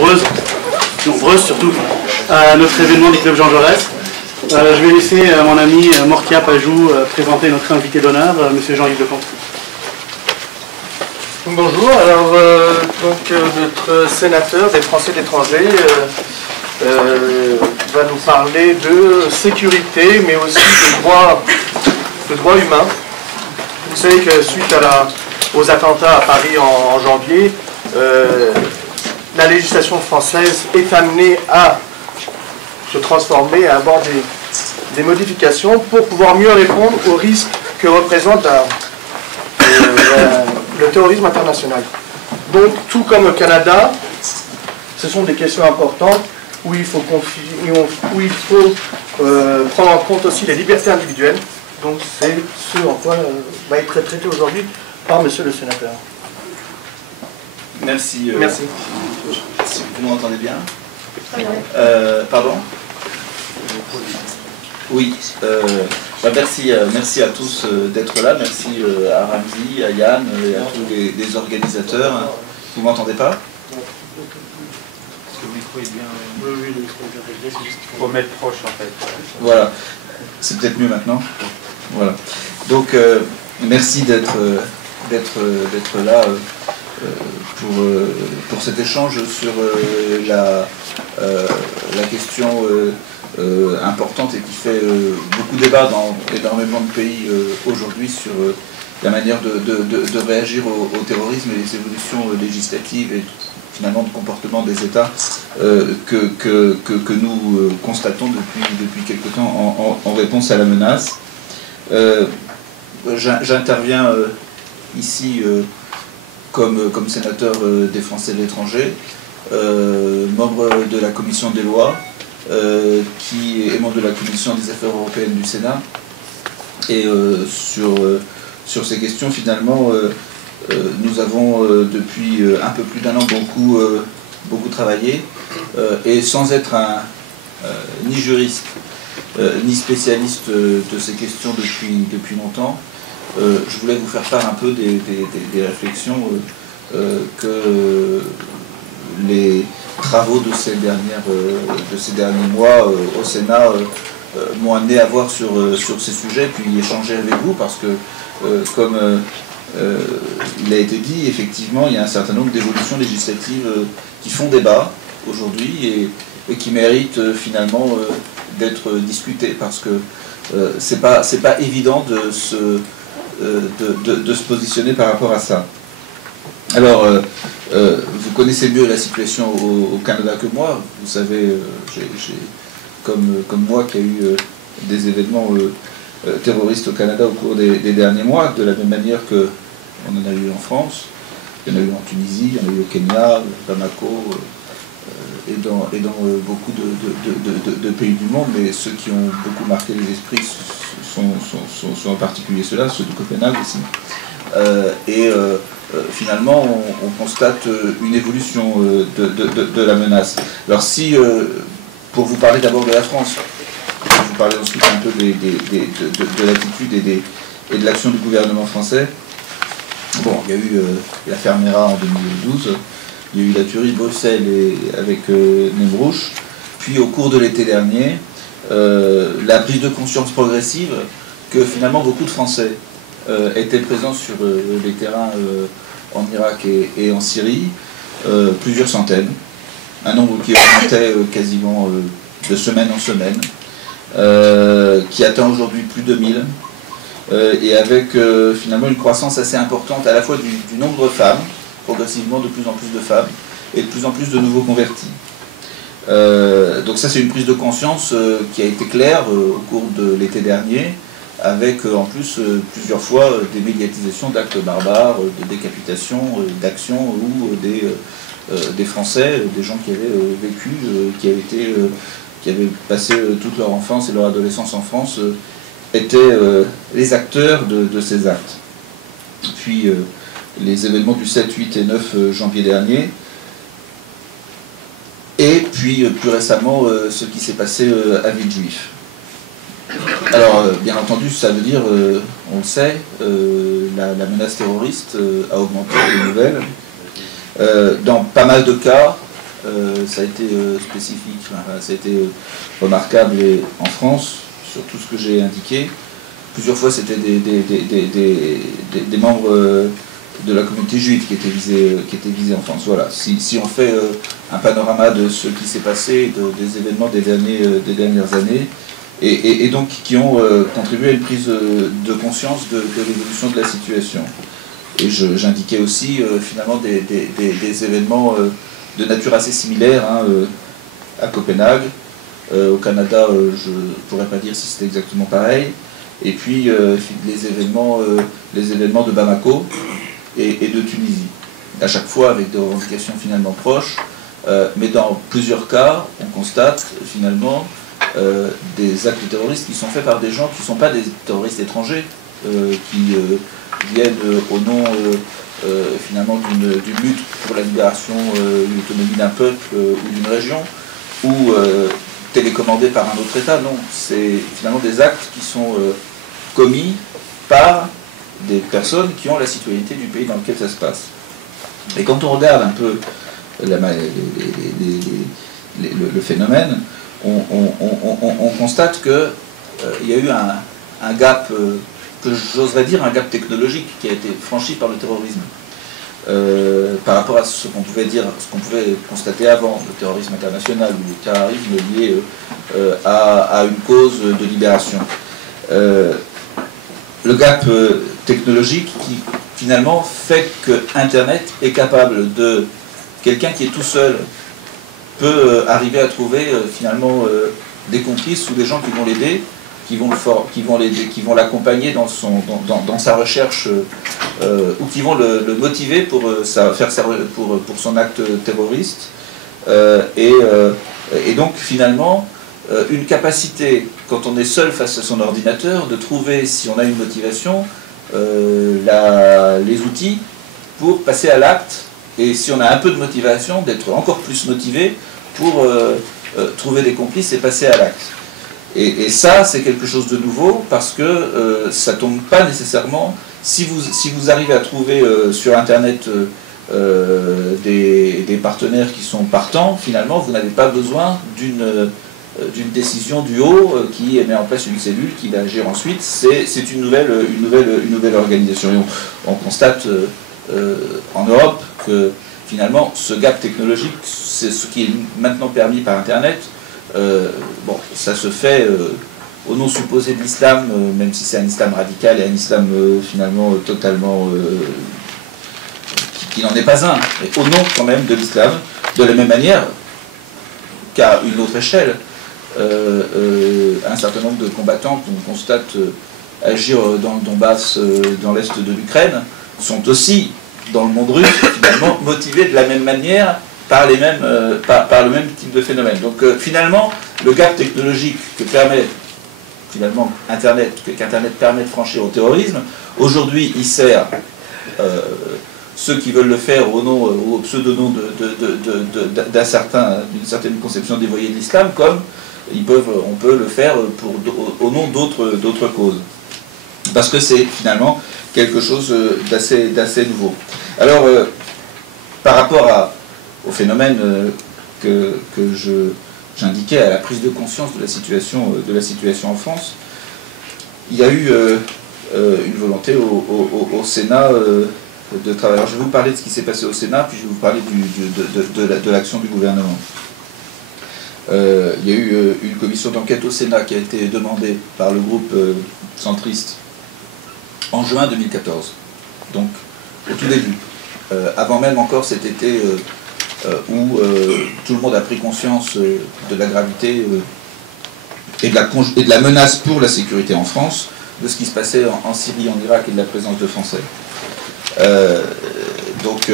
nombreuses surtout, à notre événement du Club Jean Jaurès. Je vais laisser mon ami Mortia Pajou présenter notre invité d'honneur, M. Jean-Yves Lecomte. Bonjour, alors notre sénateur des Français de l'étranger va nous parler de sécurité, mais aussi de droits humains. Vous savez que suite aux attentats à Paris en janvier, la législation française est amenée à se transformer, à avoir des modifications pour pouvoir mieux répondre aux risques que représente le terrorisme international. Donc, tout comme au Canada, ce sont des questions importantes où il faut, prendre en compte aussi les libertés individuelles. Donc, c'est ce en quoi va être traité aujourd'hui par Monsieur le Sénateur. Merci. Merci. Si vous m'entendez bien. Pardon? Oui. Merci à tous d'être là. Merci à Ramzi, à Yann et à tous les organisateurs. Vous m'entendez pas? Le micro est bien. Oui, le micro est bien réglé, c'est juste qu'il faut mettre proche en fait. Voilà. C'est peut-être mieux maintenant. Voilà. Donc, merci d'être là pour cet échange sur la question importante et qui fait beaucoup débat dans énormément de pays aujourd'hui sur la manière de réagir au terrorisme et les évolutions législatives et finalement de comportement des États que nous constatons depuis quelque temps en réponse à la menace. J'interviens ici comme sénateur des Français de l'étranger, membre de la commission des lois, qui est membre de la commission des affaires européennes du Sénat. Et sur ces questions, finalement, nous avons depuis un peu plus d'un an beaucoup travaillé, et sans être ni juriste, ni spécialiste de ces questions depuis longtemps, je voulais vous faire part un peu des réflexions que les travaux de ces derniers mois au Sénat m'ont amené à voir sur ces sujets, puis échanger avec vous, parce que comme il a été dit, effectivement, il y a un certain nombre d'évolutions législatives qui font débat aujourd'hui et qui méritent finalement d'être discutées, parce que c'est pas évident de se positionner par rapport à ça. Alors, vous connaissez mieux la situation au Canada que moi. Vous savez, comme moi, qu'il y a eu des événements terroristes au Canada au cours des derniers mois, de la même manière qu'on en a eu en France, il y en a eu en Tunisie, il y en a eu au Kenya, Bamako, et dans beaucoup de pays du monde, mais ceux qui ont beaucoup marqué les esprits sont en particulier ceux-là, ceux de Copenhague aussi. Finalement, on constate une évolution de la menace. Alors si, pour vous parler d'abord de la France, je vais vous parler ensuite un peu de l'attitude et de l'action du gouvernement français. Bon, il y a eu l'affaire Mera en 2012, il y a eu la tuerie de Bruxelles avec Nembrouche, puis au cours de l'été dernier, la prise de conscience progressive que finalement beaucoup de Français étaient présents sur les terrains en Irak et en Syrie, plusieurs centaines, un nombre qui augmentait quasiment de semaine en semaine, qui atteint aujourd'hui plus de 1000, et avec finalement une croissance assez importante à la fois du nombre de femmes, progressivement de plus en plus de femmes, et de plus en plus de nouveaux convertis. Donc ça, c'est une prise de conscience qui a été claire au cours de l'été dernier, avec en plus plusieurs fois des médiatisations d'actes barbares, de décapitations, d'actions où des Français, des gens qui avaient vécu, qui avaient passé toute leur enfance et leur adolescence en France, étaient les acteurs de ces actes. Puis les événements du 7, 8 et 9 janvier dernier, et puis plus récemment ce qui s'est passé à Villejuif. Alors, bien entendu, ça veut dire, on le sait, la menace terroriste a augmenté les nouvelles. Dans pas mal de cas, ça a été spécifique, enfin, ça a été remarquable en France, sur tout ce que j'ai indiqué. Plusieurs fois, c'était des membres de la communauté juive qui étaient visés en France. Voilà. Si on fait un panorama de ce qui s'est passé, des événements des dernières années, et donc qui ont contribué à une prise de conscience de l'évolution de la situation. Et j'indiquais aussi finalement des événements de nature assez similaire à Copenhague. Au Canada, je ne pourrais pas dire si c'était exactement pareil. Et puis les événements de Bamako et de Tunisie. À chaque fois avec des revendications finalement proches, mais dans plusieurs cas, on constate finalement des actes terroristes qui sont faits par des gens qui ne sont pas des terroristes étrangers, qui viennent au nom finalement d'une lutte pour la libération, l'autonomie d'un peuple ou d'une région, ou télécommandés par un autre État. Non, c'est finalement des actes qui sont commis par des personnes qui ont la citoyenneté du pays dans lequel ça se passe. Et quand on regarde un peu le phénomène, on constate qu'il y a eu un gap, que j'oserais dire un gap technologique qui a été franchi par le terrorisme. Par rapport à ce qu'on pouvait dire, ce qu'on pouvait constater avant, le terrorisme international ou le terrorisme lié à une cause de libération. Le gap technologique qui finalement fait que Internet est capable de... Quelqu'un qui est tout seul peut arriver à trouver finalement des complices ou des gens qui vont l'aider, qui vont l'accompagner dans sa recherche ou qui vont le motiver pour son acte terroriste. Et donc finalement, une capacité, quand on est seul face à son ordinateur, de trouver, si on a une motivation, les outils pour passer à l'acte, et si on a un peu de motivation, d'être encore plus motivé pour trouver des complices et passer à l'acte. Et ça, c'est quelque chose de nouveau, parce que ça ne tombe pas nécessairement... Si vous arrivez à trouver sur Internet des partenaires qui sont partants, finalement, vous n'avez pas besoin d'une décision du haut qui met en place une cellule qui va agir ensuite. C'est une nouvelle organisation. Et on constate en Europe que finalement ce gap technologique, c'est ce qui est maintenant permis par Internet. Bon, ça se fait au nom supposé de l'islam, même si c'est un islam radical et un islam finalement totalement qui n'en est pas un, mais au nom quand même de l'islam, de la même manière qu'à une autre échelle. Un certain nombre de combattants qu'on constate agir dans le Donbass, dans l'est de l'Ukraine, sont aussi, dans le monde russe, finalement, motivés de la même manière par le même type de phénomène. Donc finalement, le gap technologique que permet finalement qu'Internet permet de franchir au terrorisme, aujourd'hui il sert ceux qui veulent le faire au nom ou au pseudonom d'une certaine conception dévoyée de l'islam, comme on peut le faire au nom d'autres causes. Parce que c'est finalement quelque chose d'assez nouveau. Alors, par rapport au phénomène que j'indiquais, à la prise de conscience de la situation en France, il y a eu une volonté au Sénat de travailler. Alors, je vais vous parler de ce qui s'est passé au Sénat, puis je vais vous parler de l'action du gouvernement. Il y a eu une commission d'enquête au Sénat qui a été demandée par le groupe centriste en juin 2014, donc au tout début, avant même encore cet été où tout le monde a pris conscience de la gravité et de la menace pour la sécurité en France, de ce qui se passait en Syrie, en Irak et de la présence de Français. Donc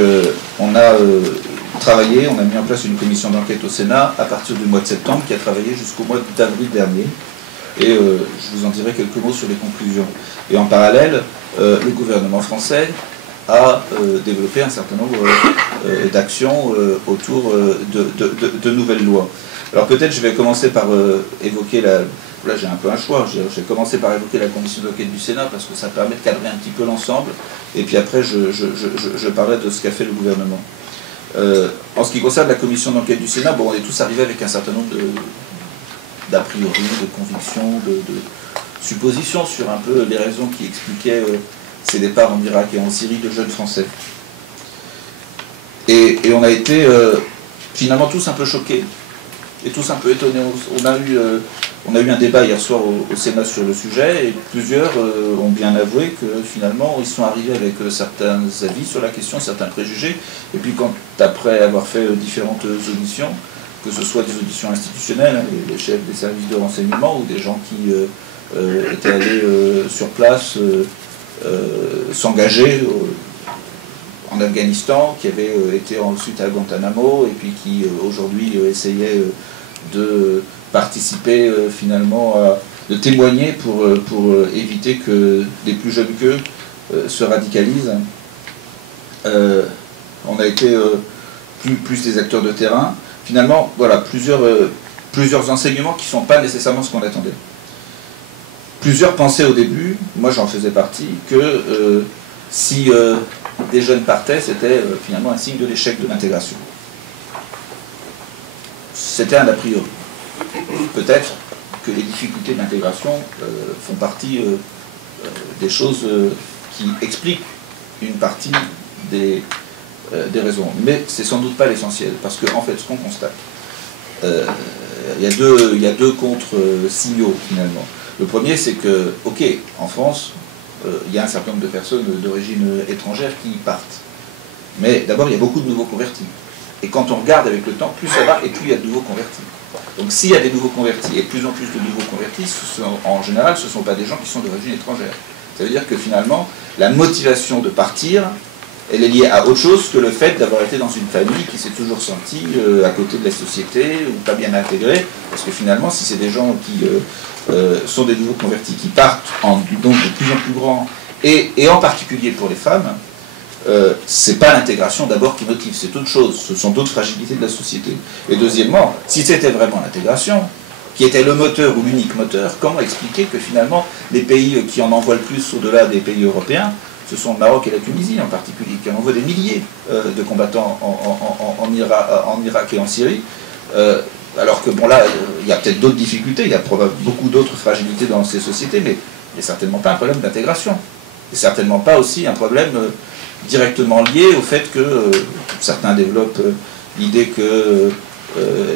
on a travaillé, on a mis en place une commission d'enquête au Sénat à partir du mois de septembre qui a travaillé jusqu'au mois d'avril dernier. Et je vous en dirai quelques mots sur les conclusions. Et en parallèle, le gouvernement français a développé un certain nombre d'actions autour de nouvelles lois. Alors peut-être je vais commencer par évoquer là j'ai un peu un choix, je vais commencer par évoquer la commission d'enquête du Sénat parce que ça permet de cadrer un petit peu l'ensemble, et puis après je parlerai de ce qu'a fait le gouvernement. En ce qui concerne la commission d'enquête du Sénat, bon, on est tous arrivés avec un certain nombre d'a priori, de convictions, de suppositions sur un peu les raisons qui expliquaient ces départs en Irak et en Syrie de jeunes Français. Et on a été finalement tous un peu choqués et tous un peu étonnés. On a eu un débat hier soir au Sénat sur le sujet et plusieurs ont bien avoué que finalement ils sont arrivés avec certains avis sur la question, certains préjugés. Et puis quand, après avoir fait différentes auditions, que ce soit des auditions institutionnelles, les chefs des services de renseignement ou des gens qui étaient allés sur place s'engager en Afghanistan, qui avaient été ensuite à Guantanamo et puis qui aujourd'hui essayaient de participer finalement de témoigner pour éviter que les plus jeunes qu'eux se radicalisent. On a été plus des acteurs de terrain. Finalement, voilà, plusieurs enseignements qui ne sont pas nécessairement ce qu'on attendait. Plusieurs pensaient au début, moi j'en faisais partie, que si des jeunes partaient, c'était finalement un signe de l'échec de l'intégration. C'était un a priori. Peut-être que les difficultés d'intégration font partie des choses qui expliquent une partie des raisons. Mais c'est sans doute pas l'essentiel, parce qu'en fait, ce qu'on constate, il y a deux contre-signaux finalement. Le premier, c'est que, ok, en France, il y a un certain nombre de personnes d'origine étrangère qui partent. Mais d'abord, il y a beaucoup de nouveaux convertis. Et quand on regarde avec le temps, plus ça va et plus il y a de nouveaux convertis. Donc s'il y a des nouveaux convertis et de plus en plus de nouveaux convertis, en général, ce ne sont pas des gens qui sont d'origine étrangère. Ça veut dire que finalement, la motivation de partir, elle est liée à autre chose que le fait d'avoir été dans une famille qui s'est toujours sentie à côté de la société ou pas bien intégrée. Parce que finalement, si c'est des gens qui sont des nouveaux convertis qui partent donc de plus en plus grands, et en particulier pour les femmes, c'est pas l'intégration d'abord qui motive, c'est autre chose, ce sont d'autres fragilités de la société. Et deuxièmement, si c'était vraiment l'intégration, qui était le moteur ou l'unique moteur, comment expliquer que finalement les pays qui en envoient le plus au-delà des pays européens, ce sont le Maroc et la Tunisie en particulier, qui en envoient des milliers de combattants en Irak et en Syrie, alors que bon là, il y a peut-être d'autres difficultés, il y a probablement beaucoup d'autres fragilités dans ces sociétés, mais il n'est certainement pas un problème d'intégration. Et certainement pas aussi un problème directement lié au fait que certains développent l'idée que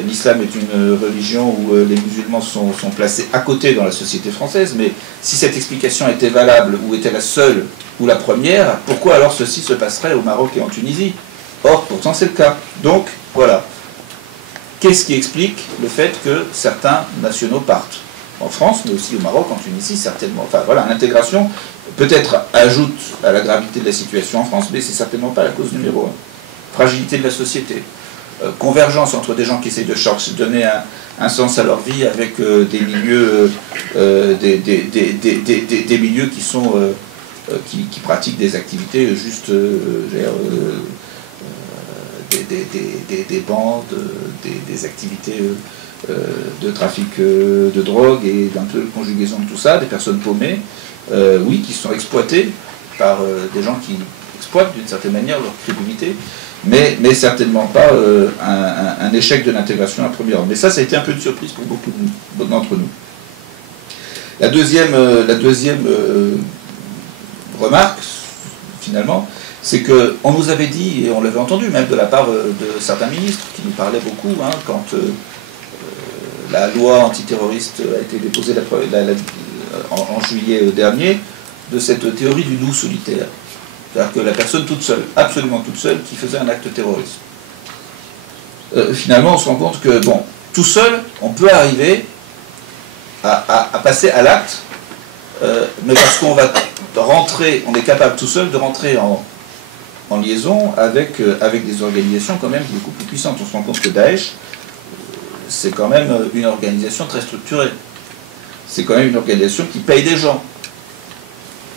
l'islam est une religion où les musulmans sont placés à côté dans la société française, mais si cette explication était valable ou était la seule ou la première, pourquoi alors ceci se passerait au Maroc et en Tunisie? Or, pourtant c'est le cas. Donc, voilà. Qu'est-ce qui explique le fait que certains nationaux partent? En France, mais aussi au Maroc, en Tunisie, certainement. Enfin voilà, l'intégration peut-être ajoute à la gravité de la situation en France, mais c'est certainement pas la cause numéro un. Fragilité de la société. Convergence entre des gens qui essayent de donner un sens à leur vie avec des milieux, des milieux qui sont qui pratiquent des activités juste des bandes, des activités de trafic de drogue et d'un peu de conjugaison de tout ça, des personnes paumées, oui, qui sont exploitées par des gens qui exploitent d'une certaine manière leur crédulité, mais certainement pas un échec de l'intégration à premier ordre. Mais ça a été un peu de surprise pour beaucoup d'entre nous. La deuxième remarque, finalement, c'est qu'on nous avait dit, et on l'avait entendu même de la part de certains ministres, qui nous parlaient beaucoup, hein, quand la loi antiterroriste a été déposée en juillet dernier, de cette théorie du loup solitaire. C'est-à-dire que la personne toute seule, absolument toute seule, qui faisait un acte terroriste. Finalement, on se rend compte que, bon, tout seul, on peut arriver à passer à l'acte, mais parce qu'on va rentrer, on est capable tout seul de rentrer en liaison avec des organisations quand même beaucoup plus puissantes. On se rend compte que Daesh, c'est quand même une organisation très structurée. C'est quand même une organisation qui paye des gens.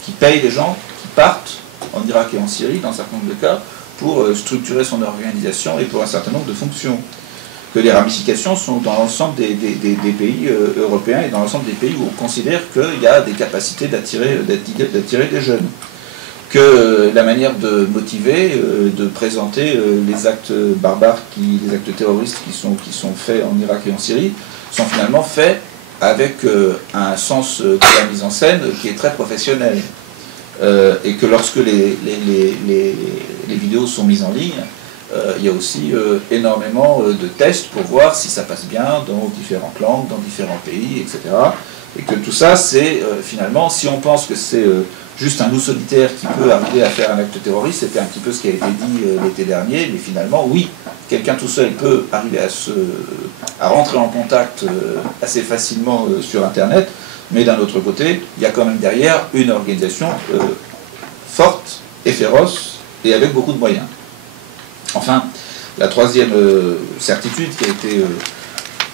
Qui paye des gens qui partent en Irak et en Syrie, dans un certain nombre de cas, pour structurer son organisation et pour un certain nombre de fonctions. Que les ramifications sont dans l'ensemble des pays européens et dans l'ensemble des pays où on considère qu'il y a des capacités d'attirer des jeunes. que la manière de motiver, de présenter les actes barbares, les actes terroristes qui sont faits en Irak et en Syrie, sont finalement faits avec un sens de la mise en scène qui est très professionnel. Et que lorsque les vidéos sont mises en ligne, il y a aussi énormément de tests pour voir si ça passe bien dans différentes langues, dans différents pays, etc. Et que tout ça, c'est finalement, si on pense que c'est juste un loup solitaire qui peut arriver à faire un acte terroriste, c'était un petit peu ce qui a été dit l'été dernier, mais finalement, oui, quelqu'un tout seul peut arriver à rentrer en contact assez facilement sur Internet, mais d'un autre côté, il y a quand même derrière une organisation forte et féroce et avec beaucoup de moyens. Enfin, la troisième certitude qui a été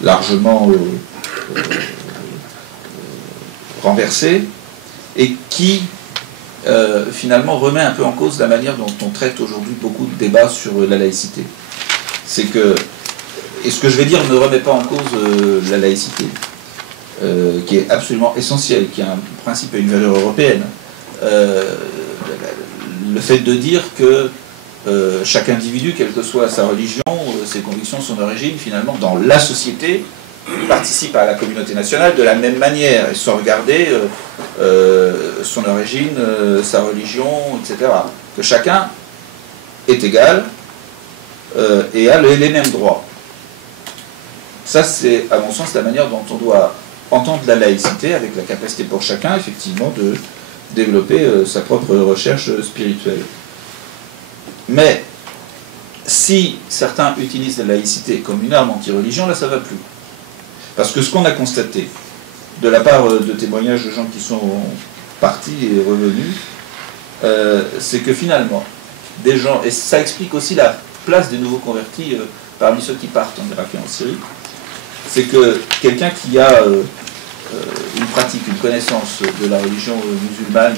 largement renversée et qui finalement remet un peu en cause la manière dont on traite aujourd'hui beaucoup de débats sur la laïcité. C'est que, et ce que je vais dire ne remet pas en cause la laïcité, qui est absolument essentielle, qui est un principe et une valeur européenne. Le fait de dire que chaque individu, quelle que soit sa religion, ses convictions, son origine, finalement, dans la société, participe à la communauté nationale de la même manière, et sans regarder son origine, sa religion, etc. Que chacun est égal et a les mêmes droits. Ça, c'est, à mon sens, la manière dont on doit entendre la laïcité, avec la capacité pour chacun, effectivement, de développer sa propre recherche spirituelle. Mais si certains utilisent la laïcité comme une arme anti-religion, là ça ne va plus. Parce que ce qu'on a constaté, de la part de témoignages de gens qui sont partis et revenus, c'est que finalement, des gens, et ça explique aussi la place des nouveaux convertis parmi ceux qui partent en Irak et en Syrie, c'est que quelqu'un qui a une pratique, une connaissance de la religion musulmane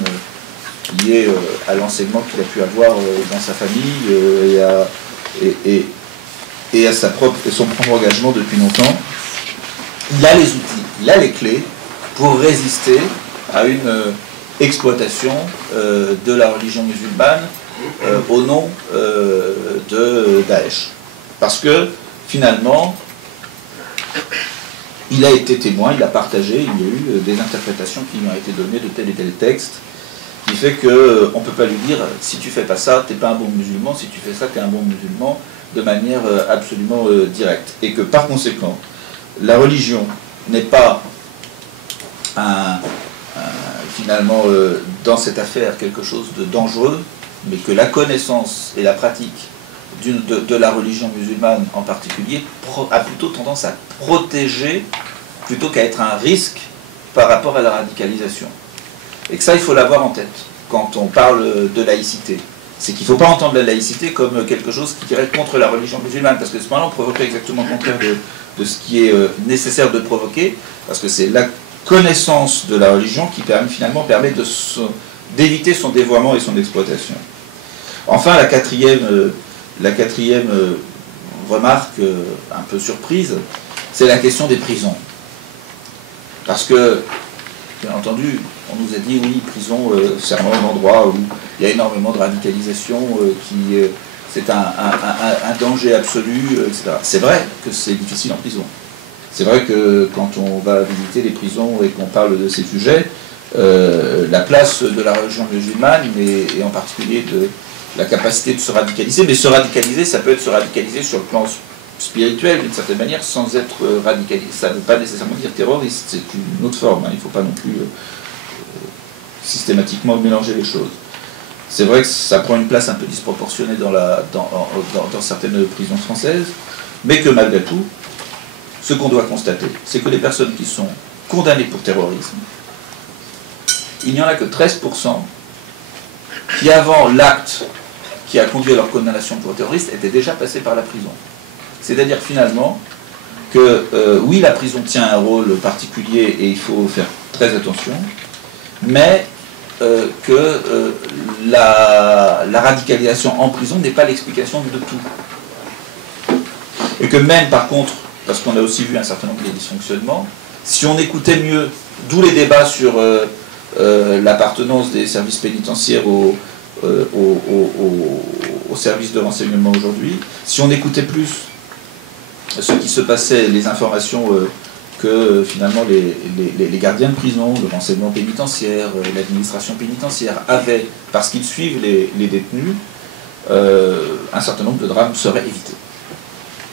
liée à l'enseignement qu'il a pu avoir dans sa famille et à son propre engagement depuis longtemps, il a les outils, il a les clés pour résister à une exploitation de la religion musulmane au nom de Daesh. Parce que finalement, il a été témoin, il a partagé, il y a eu des interprétations qui lui ont été données de tel et tel texte, qui fait qu'on ne peut pas lui dire si tu fais pas ça, tu n'es pas un bon musulman, si tu fais ça, tu es un bon musulman, de manière absolument directe. Et que par conséquent, la religion n'est pas finalement dans cette affaire quelque chose de dangereux, mais que la connaissance et la pratique de la religion musulmane en particulier a plutôt tendance à protéger plutôt qu'à être un risque par rapport à la radicalisation. Et que ça, il faut l'avoir en tête quand on parle de laïcité. C'est qu'il ne faut pas entendre la laïcité comme quelque chose qui irait contre la religion musulmane, parce que à ce moment-là, on provoquerait exactement le contraire de ce qui est nécessaire de provoquer, parce que c'est la connaissance de la religion qui permet d'éviter son dévoiement et son exploitation. Enfin, la quatrième remarque un peu surprise, c'est la question des prisons. Parce que, bien entendu, on nous a dit, oui, prison, c'est un endroit où il y a énormément de radicalisation, c'est un danger absolu, etc. C'est vrai que c'est difficile en prison. C'est vrai que quand on va visiter les prisons et qu'on parle de ces sujets, la place de la religion musulmane, et en particulier de la capacité de se radicaliser, mais se radicaliser, ça peut être se radicaliser sur le plan spirituel d'une certaine manière, sans être radicalisé. Ça ne veut pas nécessairement dire terroriste, c'est une autre forme, hein. Il ne faut pas non plus systématiquement mélanger les choses. C'est vrai que ça prend une place un peu disproportionnée dans certaines prisons françaises, mais que malgré tout, ce qu'on doit constater, c'est que les personnes qui sont condamnées pour terrorisme, il n'y en a que 13% qui, avant l'acte qui a conduit à leur condamnation pour terroriste, étaient déjà passés par la prison. C'est-à-dire finalement que, oui, la prison tient un rôle particulier et il faut faire très attention, mais que la radicalisation en prison n'est pas l'explication de tout. Et que même, par contre, parce qu'on a aussi vu un certain nombre de dysfonctionnements, si on écoutait mieux, d'où les débats sur l'appartenance des services pénitentiaires au service de renseignement aujourd'hui. Si on écoutait plus ce qui se passait, les informations que finalement les gardiens de prison, le renseignement pénitentiaire, l'administration pénitentiaire avaient, parce qu'ils suivent les détenus, un certain nombre de drames seraient évités.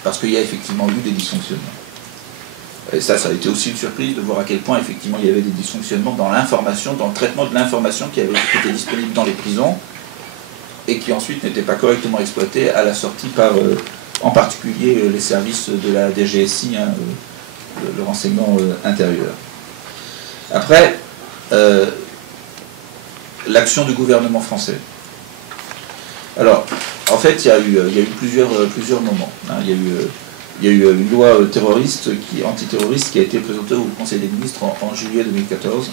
Parce qu'il y a effectivement eu des dysfonctionnements. Et ça a été aussi une surprise de voir à quel point effectivement il y avait des dysfonctionnements dans l'information, dans le traitement de l'information qui était disponible dans les prisons et qui ensuite n'était pas correctement exploité à la sortie par, en particulier, les services de la DGSI, hein, le renseignement intérieur. Après, l'action du gouvernement français. Alors, en fait, il y a eu plusieurs moments. Hein. Il y a eu une loi antiterroriste qui a été présentée au Conseil des ministres en juillet 2014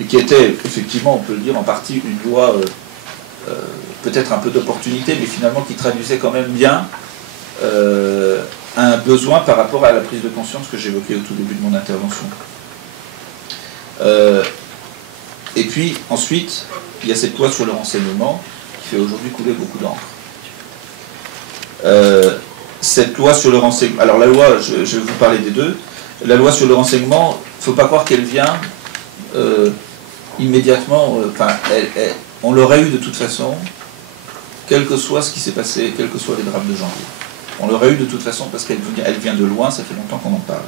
et qui était, effectivement, on peut le dire, en partie une loi peut-être un peu d'opportunité, mais finalement qui traduisait quand même bien un besoin par rapport à la prise de conscience que j'évoquais au tout début de mon intervention. Et puis, ensuite, il y a cette loi sur le renseignement qui fait aujourd'hui couler beaucoup d'encre. Cette loi sur le renseignement... Alors la loi, je vais vous parler des deux. La loi sur le renseignement, il ne faut pas croire qu'elle vient immédiatement... on l'aurait eu de toute façon, quel que soit ce qui s'est passé, quels que soient les drames de janvier. On l'aurait eu de toute façon parce qu'elle vient de loin, ça fait longtemps qu'on en parle.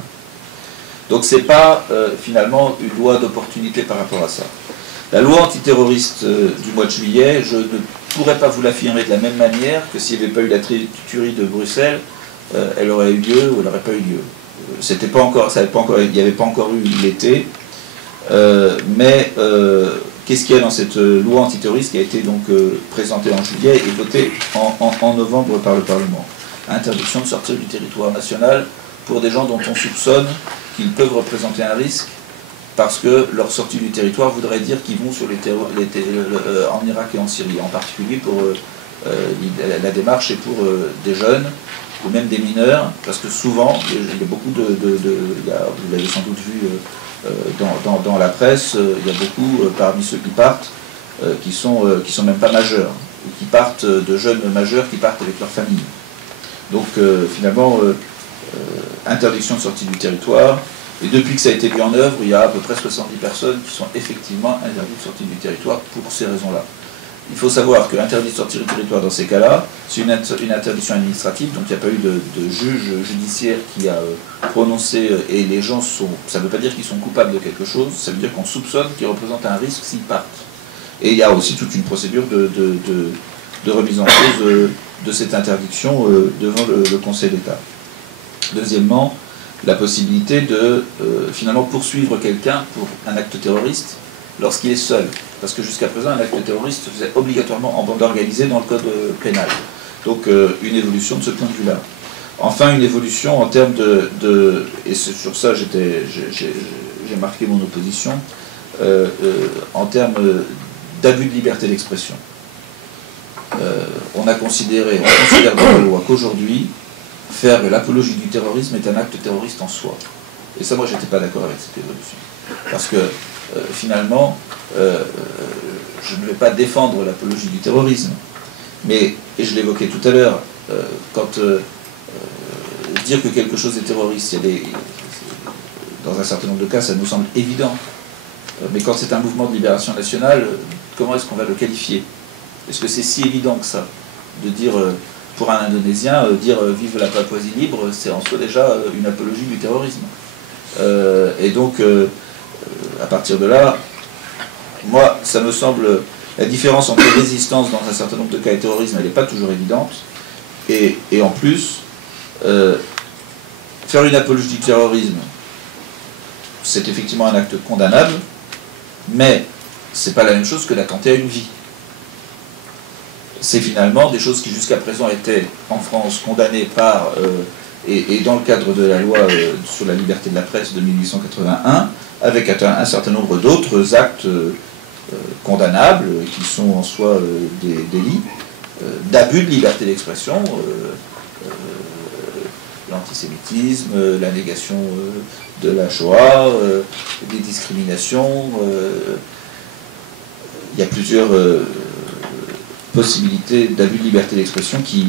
Donc c'est pas finalement une loi d'opportunité par rapport à ça. La loi antiterroriste du mois de juillet, je ne pourrais pas vous l'affirmer de la même manière que s'il n'y avait pas eu la tuerie de Bruxelles, elle aurait eu lieu ou elle n'aurait pas eu lieu. C'était pas encore, il n'y avait pas encore eu l'été, mais qu'est-ce qu'il y a dans cette loi antiterroriste qui a été donc présentée en juillet et votée en novembre par le Parlement? Interdiction de sortir du territoire national pour des gens dont on soupçonne qu'ils peuvent représenter un risque parce que leur sortie du territoire voudrait dire qu'ils vont sur en Irak et en Syrie, en particulier pour la démarche et pour des jeunes ou même des mineurs, parce que souvent, il y a beaucoup vous l'avez sans doute vu dans la presse, il y a beaucoup parmi ceux qui partent qui sont même pas majeurs, ou qui partent de jeunes majeurs qui partent avec leur famille. Donc finalement, interdiction de sortie du territoire. Et depuis que ça a été mis en œuvre, il y a à peu près 70 personnes qui sont effectivement interdites de sortie du territoire pour ces raisons-là. Il faut savoir que l'interdit de sortir du territoire dans ces cas-là, c'est une interdiction administrative, donc il n'y a pas eu de juge judiciaire qui a prononcé, et les gens sont... Ça ne veut pas dire qu'ils sont coupables de quelque chose, ça veut dire qu'on soupçonne qu'ils représentent un risque s'ils partent. Et il y a aussi toute une procédure de remise en cause de cette interdiction devant le Conseil d'État. Deuxièmement, la possibilité de finalement poursuivre quelqu'un pour un acte terroriste lorsqu'il est seul. Parce que jusqu'à présent, un acte terroriste se faisait obligatoirement en bande organisée dans le code pénal. Donc une évolution de ce point de vue-là. Enfin, une évolution en termes et sur ça j'ai marqué mon opposition, en termes d'abus de liberté d'expression. On considère dans la loi qu'aujourd'hui, faire de l'apologie du terrorisme est un acte terroriste en soi. Et ça, moi, je n'étais pas d'accord avec cette évolution. Parce que, finalement, je ne vais pas défendre l'apologie du terrorisme. Mais, et je l'évoquais tout à l'heure, quand dire que quelque chose est terroriste, dans un certain nombre de cas, ça nous semble évident. Mais quand c'est un mouvement de libération nationale, comment est-ce qu'on va le qualifier? Est-ce que c'est si évident que ça, de dire... Pour un Indonésien, dire « vive la Papouasie libre », c'est en soi déjà une apologie du terrorisme. Et donc, à partir de là, moi, ça me semble... La différence entre résistance dans un certain nombre de cas et terrorisme, elle n'est pas toujours évidente. Et en plus, faire une apologie du terrorisme, c'est effectivement un acte condamnable, mais c'est pas la même chose que d'attenter à une vie. C'est finalement des choses qui jusqu'à présent étaient en France condamnées par, et dans le cadre de la loi sur la liberté de la presse de 1881, avec un certain nombre d'autres actes condamnables, qui sont en soi des délits, d'abus de liberté d'expression, l'antisémitisme, la négation de la Shoah, des discriminations, il y a plusieurs possibilités d'abus de liberté d'expression qui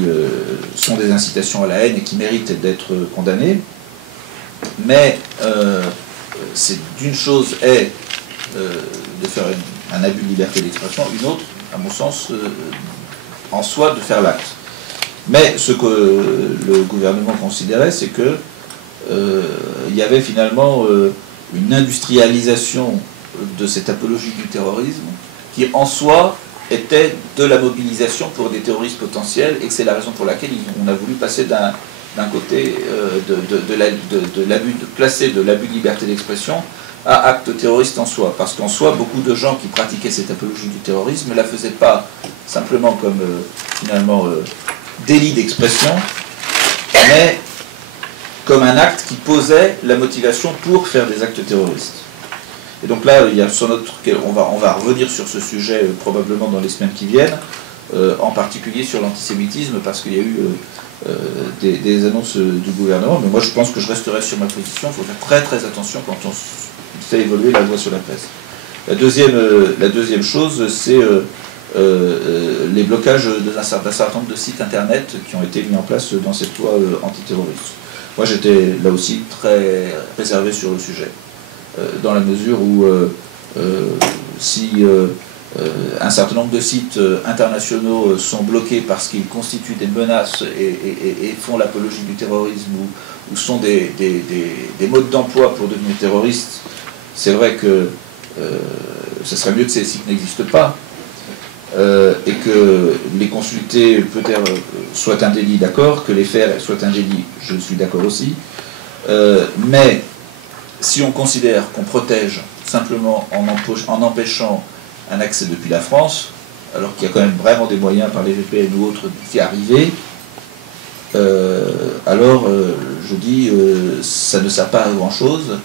sont des incitations à la haine et qui méritent d'être condamnées. Mais c'est d'une chose est de faire un abus de liberté d'expression, une autre, à mon sens, en soi, de faire l'acte. Mais ce que le gouvernement considérait, c'est que il y avait finalement une industrialisation de cette apologie du terrorisme qui, en soi, était de la mobilisation pour des terroristes potentiels, et que c'est la raison pour laquelle on a voulu passer d'un côté placer de l'abus de liberté d'expression à acte terroriste en soi. Parce qu'en soi, beaucoup de gens qui pratiquaient cette apologie du terrorisme ne la faisaient pas simplement comme, finalement, délit d'expression, mais comme un acte qui posait la motivation pour faire des actes terroristes. Et donc là, il y a on va revenir sur ce sujet probablement dans les semaines qui viennent, en particulier sur l'antisémitisme, parce qu'il y a eu des annonces du gouvernement, mais moi je pense que je resterai sur ma position. Il faut faire très très attention quand on fait évoluer la loi sur la presse. La deuxième chose, c'est les blocages d'un certain nombre de sites internet qui ont été mis en place dans cette loi antiterroriste. Moi j'étais là aussi très réservé sur le sujet, dans la mesure où si un certain nombre de sites internationaux sont bloqués parce qu'ils constituent des menaces et font l'apologie du terrorisme ou sont des modes d'emploi pour devenir terroristes, c'est vrai que ce serait mieux que ces sites n'existent pas, et que les consulter peut-être soit un délit, d'accord, que les faire soit un délit, je suis d'accord aussi, mais si on considère qu'on protège simplement en empêchant un accès depuis la France, alors qu'il y a quand même vraiment des moyens par les VPN ou autres d'y arriver, alors je dis ça ne sert pas à grand chose.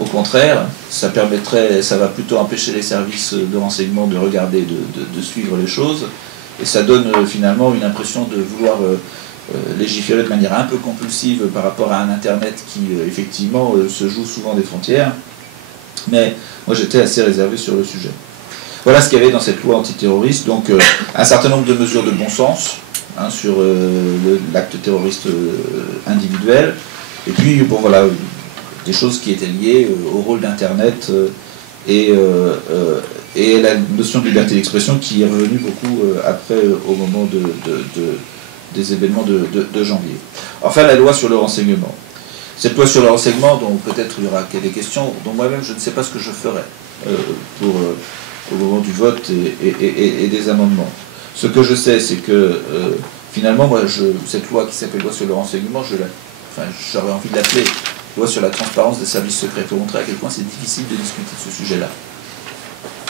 Au contraire, ça va plutôt empêcher les services de renseignement de regarder, de suivre les choses, et ça donne finalement une impression de vouloir légiférer de manière un peu compulsive par rapport à un Internet qui effectivement se joue souvent des frontières. Mais moi j'étais assez réservé sur le sujet. Voilà ce qu'il y avait dans cette loi antiterroriste, donc un certain nombre de mesures de bon sens sur l'acte terroriste individuel, et puis bon voilà, des choses qui étaient liées au rôle d'Internet et la notion de liberté d'expression qui est revenue beaucoup après au moment des événements de janvier. Enfin, la loi sur le renseignement. Cette loi sur le renseignement, dont peut-être il y aura des questions, dont moi-même je ne sais pas ce que je ferai au moment du vote et des amendements. Ce que je sais, c'est que finalement, moi, cette loi qui s'appelle loi sur le renseignement, j'aurais envie de l'appeler loi sur la transparence des services secrets, pour montrer à quel point c'est difficile de discuter de ce sujet-là.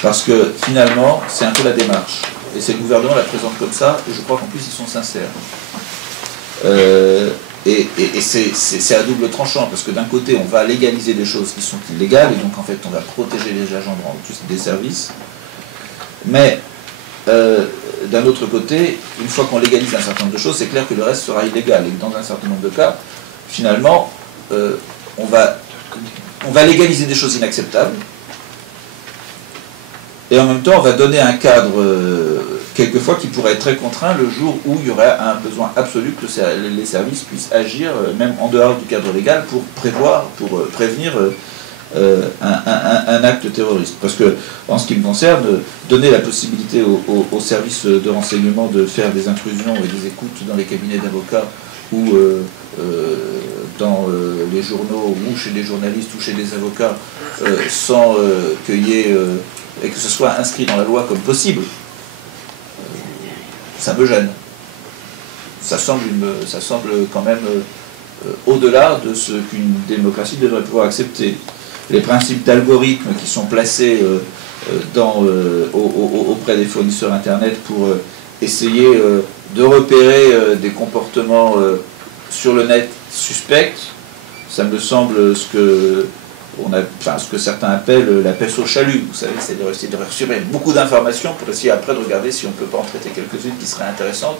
Parce que finalement, c'est un peu la démarche. Et c'est le gouvernement la présente comme ça, et je crois qu'en plus ils sont sincères. Et c'est à double tranchant, parce que d'un côté, on va légaliser des choses qui sont illégales, et donc en fait, on va protéger les agents des services. Mais d'un autre côté, une fois qu'on légalise un certain nombre de choses, c'est clair que le reste sera illégal. Et dans un certain nombre de cas, finalement, on va légaliser des choses inacceptables, et en même temps, on va donner un cadre, quelquefois, qui pourrait être très contraint le jour où il y aurait un besoin absolu que les services puissent agir, même en dehors du cadre légal, pour prévenir un acte terroriste. Parce que, en ce qui me concerne, donner la possibilité aux services de renseignement de faire des intrusions et des écoutes dans les cabinets d'avocats ou dans les journaux, ou chez les journalistes, ou chez les avocats, sans qu'il y ait... et que ce soit inscrit dans la loi comme possible, ça me gêne. Ça semble quand même au-delà de ce qu'une démocratie devrait pouvoir accepter. Les principes d'algorithmes qui sont placés auprès des fournisseurs Internet pour essayer de repérer des comportements sur le net suspects, ça me semble ce que certains appellent la pêche au chalut. Vous savez, c'est d'essayer de récupérer beaucoup d'informations pour essayer après de regarder si on ne peut pas en traiter quelques-unes qui seraient intéressantes.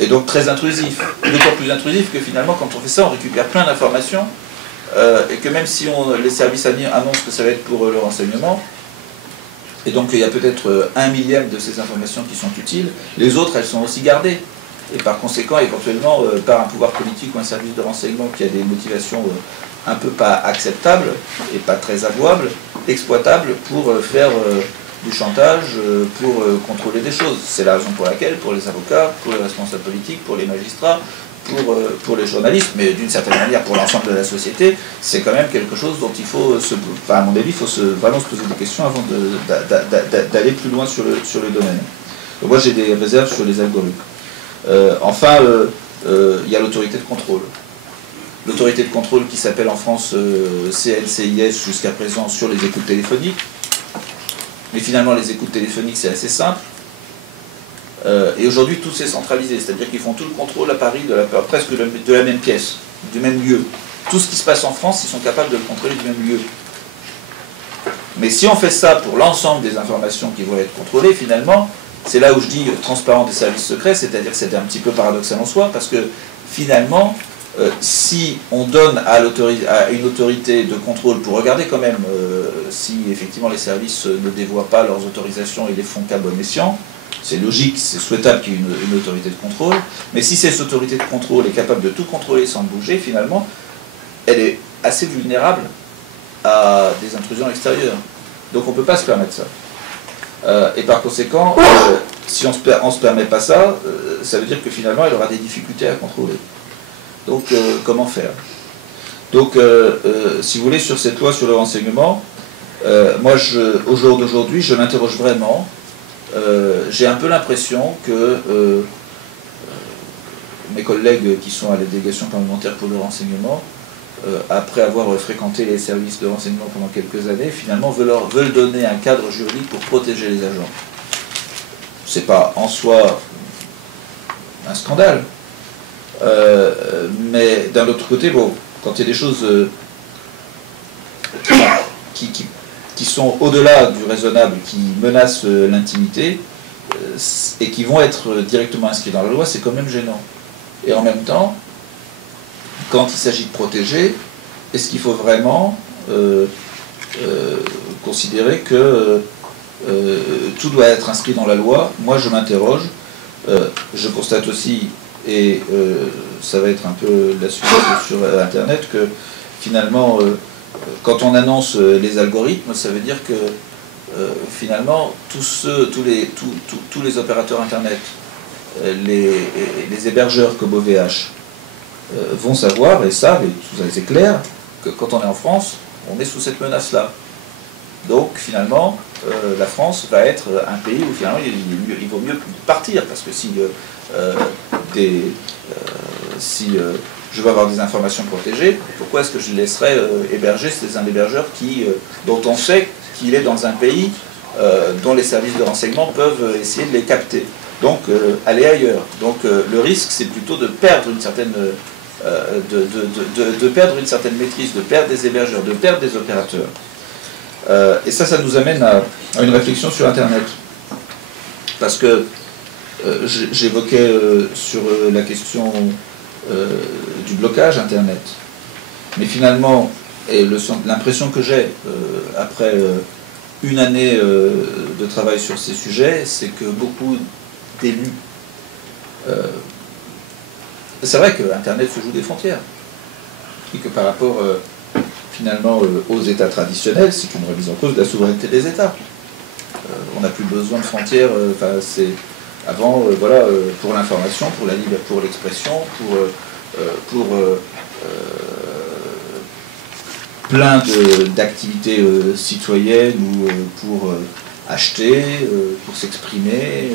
Et donc très intrusif. D'autant plus intrusif que finalement, quand on fait ça, on récupère plein d'informations, et que même si les services annoncent que ça va être pour le renseignement, Et donc il y a peut-être 1/1000 de ces informations qui sont utiles, les autres elles sont aussi gardées. Et par conséquent, éventuellement, par un pouvoir politique ou un service de renseignement qui a des motivations un peu pas acceptables et pas très avouables, exploitables pour faire du chantage, pour contrôler des choses. C'est la raison pour laquelle, pour les avocats, pour les responsables politiques, pour les magistrats, pour les journalistes, mais d'une certaine manière pour l'ensemble de la société, c'est quand même quelque chose dont il faut, à mon avis, il faut vraiment se poser des questions avant d'aller plus loin sur le domaine. Donc moi j'ai des réserves sur les algorithmes. Enfin, il y a l'autorité de contrôle. L'autorité de contrôle qui s'appelle en France CNCIS jusqu'à présent sur les écoutes téléphoniques. Mais finalement, les écoutes téléphoniques, c'est assez simple. Et aujourd'hui, tout s'est centralisé. C'est-à-dire qu'ils font tout le contrôle à Paris presque de la même pièce, du même lieu. Tout ce qui se passe en France, ils sont capables de le contrôler du même lieu. Mais si on fait ça pour l'ensemble des informations qui vont être contrôlées, finalement, c'est là où je dis transparent des services secrets, c'est-à-dire que c'est un petit peu paradoxal en soi, parce que finalement, si on donne à une autorité de contrôle pour regarder quand même si effectivement les services ne dévoient pas leurs autorisations et les font qu'à bon escient, c'est logique, c'est souhaitable qu'il y ait une autorité de contrôle, mais si cette autorité de contrôle est capable de tout contrôler sans bouger, finalement, elle est assez vulnérable à des intrusions extérieures. Donc on ne peut pas se permettre ça. Et par conséquent, si on ne se permet pas ça, ça veut dire que finalement elle aura des difficultés à contrôler. Donc comment faire? Donc si vous voulez, sur cette loi sur le renseignement, moi au jour d'aujourd'hui je m'interroge vraiment. J'ai un peu l'impression que mes collègues qui sont à la délégation parlementaire pour le renseignement, après avoir fréquenté les services de renseignement pendant quelques années, finalement veulent donner un cadre juridique pour protéger les agents. C'est pas en soi un scandale, mais d'un autre côté, bon, quand il y a des choses qui sont au-delà du raisonnable, qui menacent l'intimité, et qui vont être directement inscrits dans la loi, c'est quand même gênant. Et en même temps, quand il s'agit de protéger, est-ce qu'il faut vraiment considérer que tout doit être inscrit dans la loi? Moi, je m'interroge. Je constate aussi, et ça va être un peu la suite sur Internet, que finalement, quand on annonce les algorithmes, ça veut dire que finalement, tous les opérateurs Internet, les hébergeurs comme OVH, vont savoir, et savent, et c'est clair, que quand on est en France, on est sous cette menace-là. Donc finalement, la France va être un pays où finalement il vaut mieux partir, parce que si je veux avoir des informations protégées, pourquoi est-ce que je laisserais héberger? C'est un hébergeur dont on sait qu'il est dans un pays dont les services de renseignement peuvent essayer de les capter. Donc aller ailleurs. Donc le risque, c'est plutôt de perdre une certaine de perdre une certaine maîtrise, de perdre des hébergeurs, de perdre des opérateurs. Et ça nous amène à une réflexion sur Internet. Parce que j'évoquais sur la question du blocage Internet. Mais finalement, et l'impression que j'ai après une année de travail sur ces sujets, c'est que beaucoup d'élus... c'est vrai que Internet se joue des frontières. Et que par rapport finalement aux États traditionnels, c'est une remise en cause de la souveraineté des États. On n'a plus besoin de frontières. C'est avant, voilà, pour l'information, pour l'expression, pour plein d'activités citoyennes ou pour acheter, pour s'exprimer,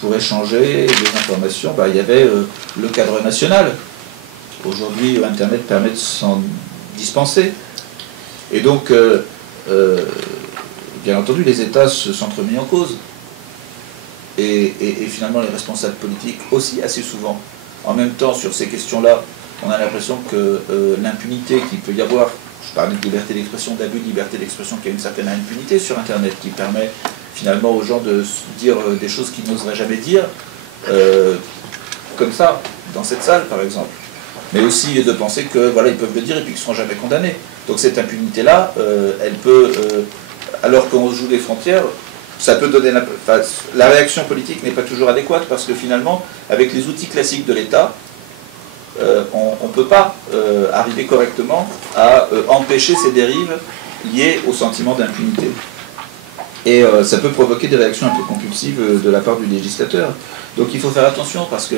pour échanger des informations, il y avait le cadre national. Aujourd'hui, Internet permet de s'en dispenser. Et donc, bien entendu, les États se sont remis en cause. Et finalement, les responsables politiques aussi, assez souvent. En même temps, sur ces questions-là, on a l'impression que l'impunité qu'il peut y avoir, je parlais de liberté d'expression, d'abus de liberté d'expression, qu'il y a une certaine impunité sur Internet qui permet finalement aux gens de dire des choses qu'ils n'oseraient jamais dire, comme ça, dans cette salle par exemple. Mais aussi de penser que voilà, ils peuvent le dire et puis qu'ils ne seront jamais condamnés. Donc cette impunité-là, elle peut alors qu'on joue des frontières, ça peut donner la réaction politique n'est pas toujours adéquate parce que finalement, avec les outils classiques de l'État, on ne peut pas arriver correctement à empêcher ces dérives liées au sentiment d'impunité. Et ça peut provoquer des réactions un peu compulsives de la part du législateur. Donc il faut faire attention parce que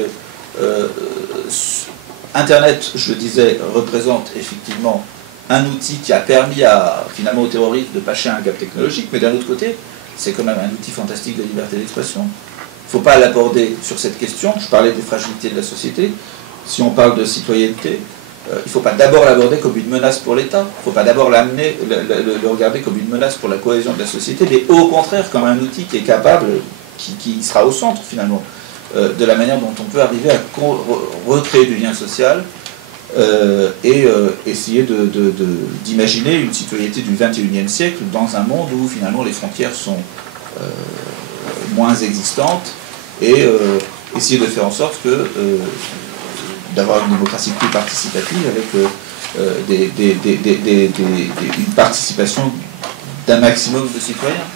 Internet, je le disais, représente effectivement un outil qui a permis finalement aux terroristes de passer un gap technologique, mais d'un autre côté, c'est quand même un outil fantastique de liberté d'expression. Il ne faut pas l'aborder sur cette question. Je parlais des fragilités de la société. Si on parle de citoyenneté, il ne faut pas d'abord l'aborder comme une menace pour l'État. Il ne faut pas d'abord le regarder comme une menace pour la cohésion de la société, mais au contraire comme un outil qui est capable, qui sera au centre finalement, de la manière dont on peut arriver à recréer du lien social et essayer d'imaginer une citoyenneté du XXIe siècle dans un monde où finalement les frontières sont moins existantes et essayer de faire en sorte que d'avoir une démocratie plus participative avec une participation d'un maximum de citoyens.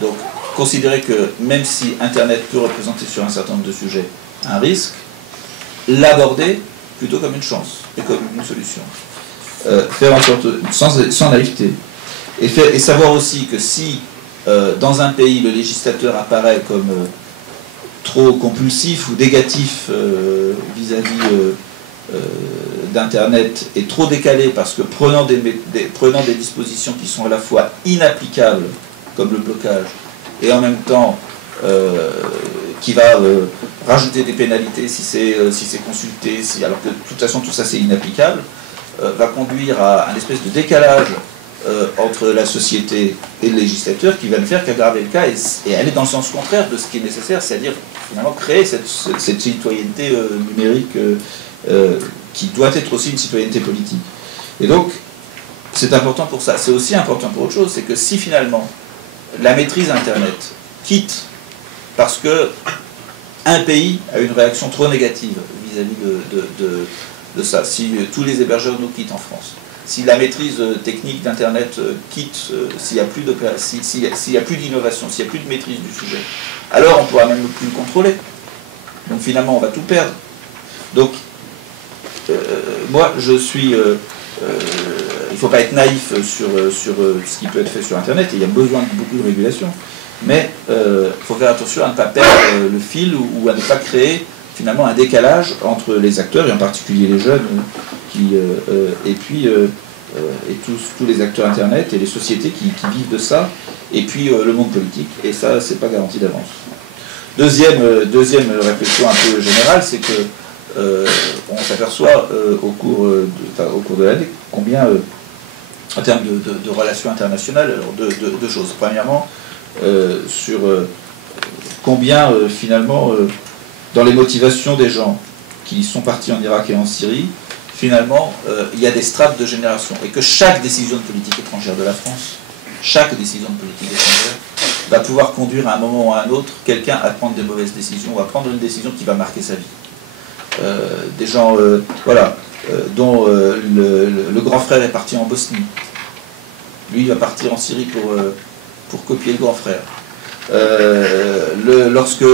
Donc, considérer que même si Internet peut représenter sur un certain nombre de sujets un risque, l'aborder plutôt comme une chance et comme une solution. Faire en sorte, sans naïveté, et savoir aussi que si dans un pays le législateur apparaît comme trop compulsif ou négatif vis-à-vis d'Internet et trop décalé parce que prenant des dispositions qui sont à la fois inapplicables comme le blocage et en même temps qui va rajouter des pénalités si c'est consulté, alors que de toute façon tout ça c'est inapplicable, va conduire à un espèce de décalage entre la société et le législateur qui va ne faire qu'aggraver le cas et aller dans le sens contraire de ce qui est nécessaire, c'est-à-dire finalement créer cette citoyenneté numérique qui doit être aussi une citoyenneté politique. Et donc, c'est important pour ça. C'est aussi important pour autre chose, c'est que si finalement la maîtrise Internet quitte parce que un pays a une réaction trop négative vis-à-vis de ça, si tous les hébergeurs nous quittent en France, si la maîtrise technique d'Internet quitte, s'il n'y a plus d'innovation, s'il n'y a plus de maîtrise du sujet, alors on ne pourra même plus le contrôler. Donc finalement, on va tout perdre. Donc, moi, je suis... il ne faut pas être naïf sur ce qui peut être fait sur Internet, et il y a besoin de beaucoup de régulation, mais il faut faire attention à ne pas perdre le fil ou à ne pas créer finalement un décalage entre les acteurs, et en particulier les jeunes, et puis tous les acteurs Internet et les sociétés qui vivent de ça, et puis le monde politique, et ça, c'est pas garanti d'avance. Deuxième réflexion un peu générale, c'est que on s'aperçoit au cours de l'année combien, en termes de relations internationales, alors deux choses. Premièrement, sur combien finalement, dans les motivations des gens qui sont partis en Irak et en Syrie, finalement, il y a des strates de génération, et que chaque décision de politique étrangère de la France, chaque décision de politique étrangère, va pouvoir conduire à un moment ou à un autre quelqu'un à prendre des mauvaises décisions, ou à prendre une décision qui va marquer sa vie. Des gens, dont le grand frère est parti en Bosnie. Lui, il va partir en Syrie pour copier le grand frère. Lorsque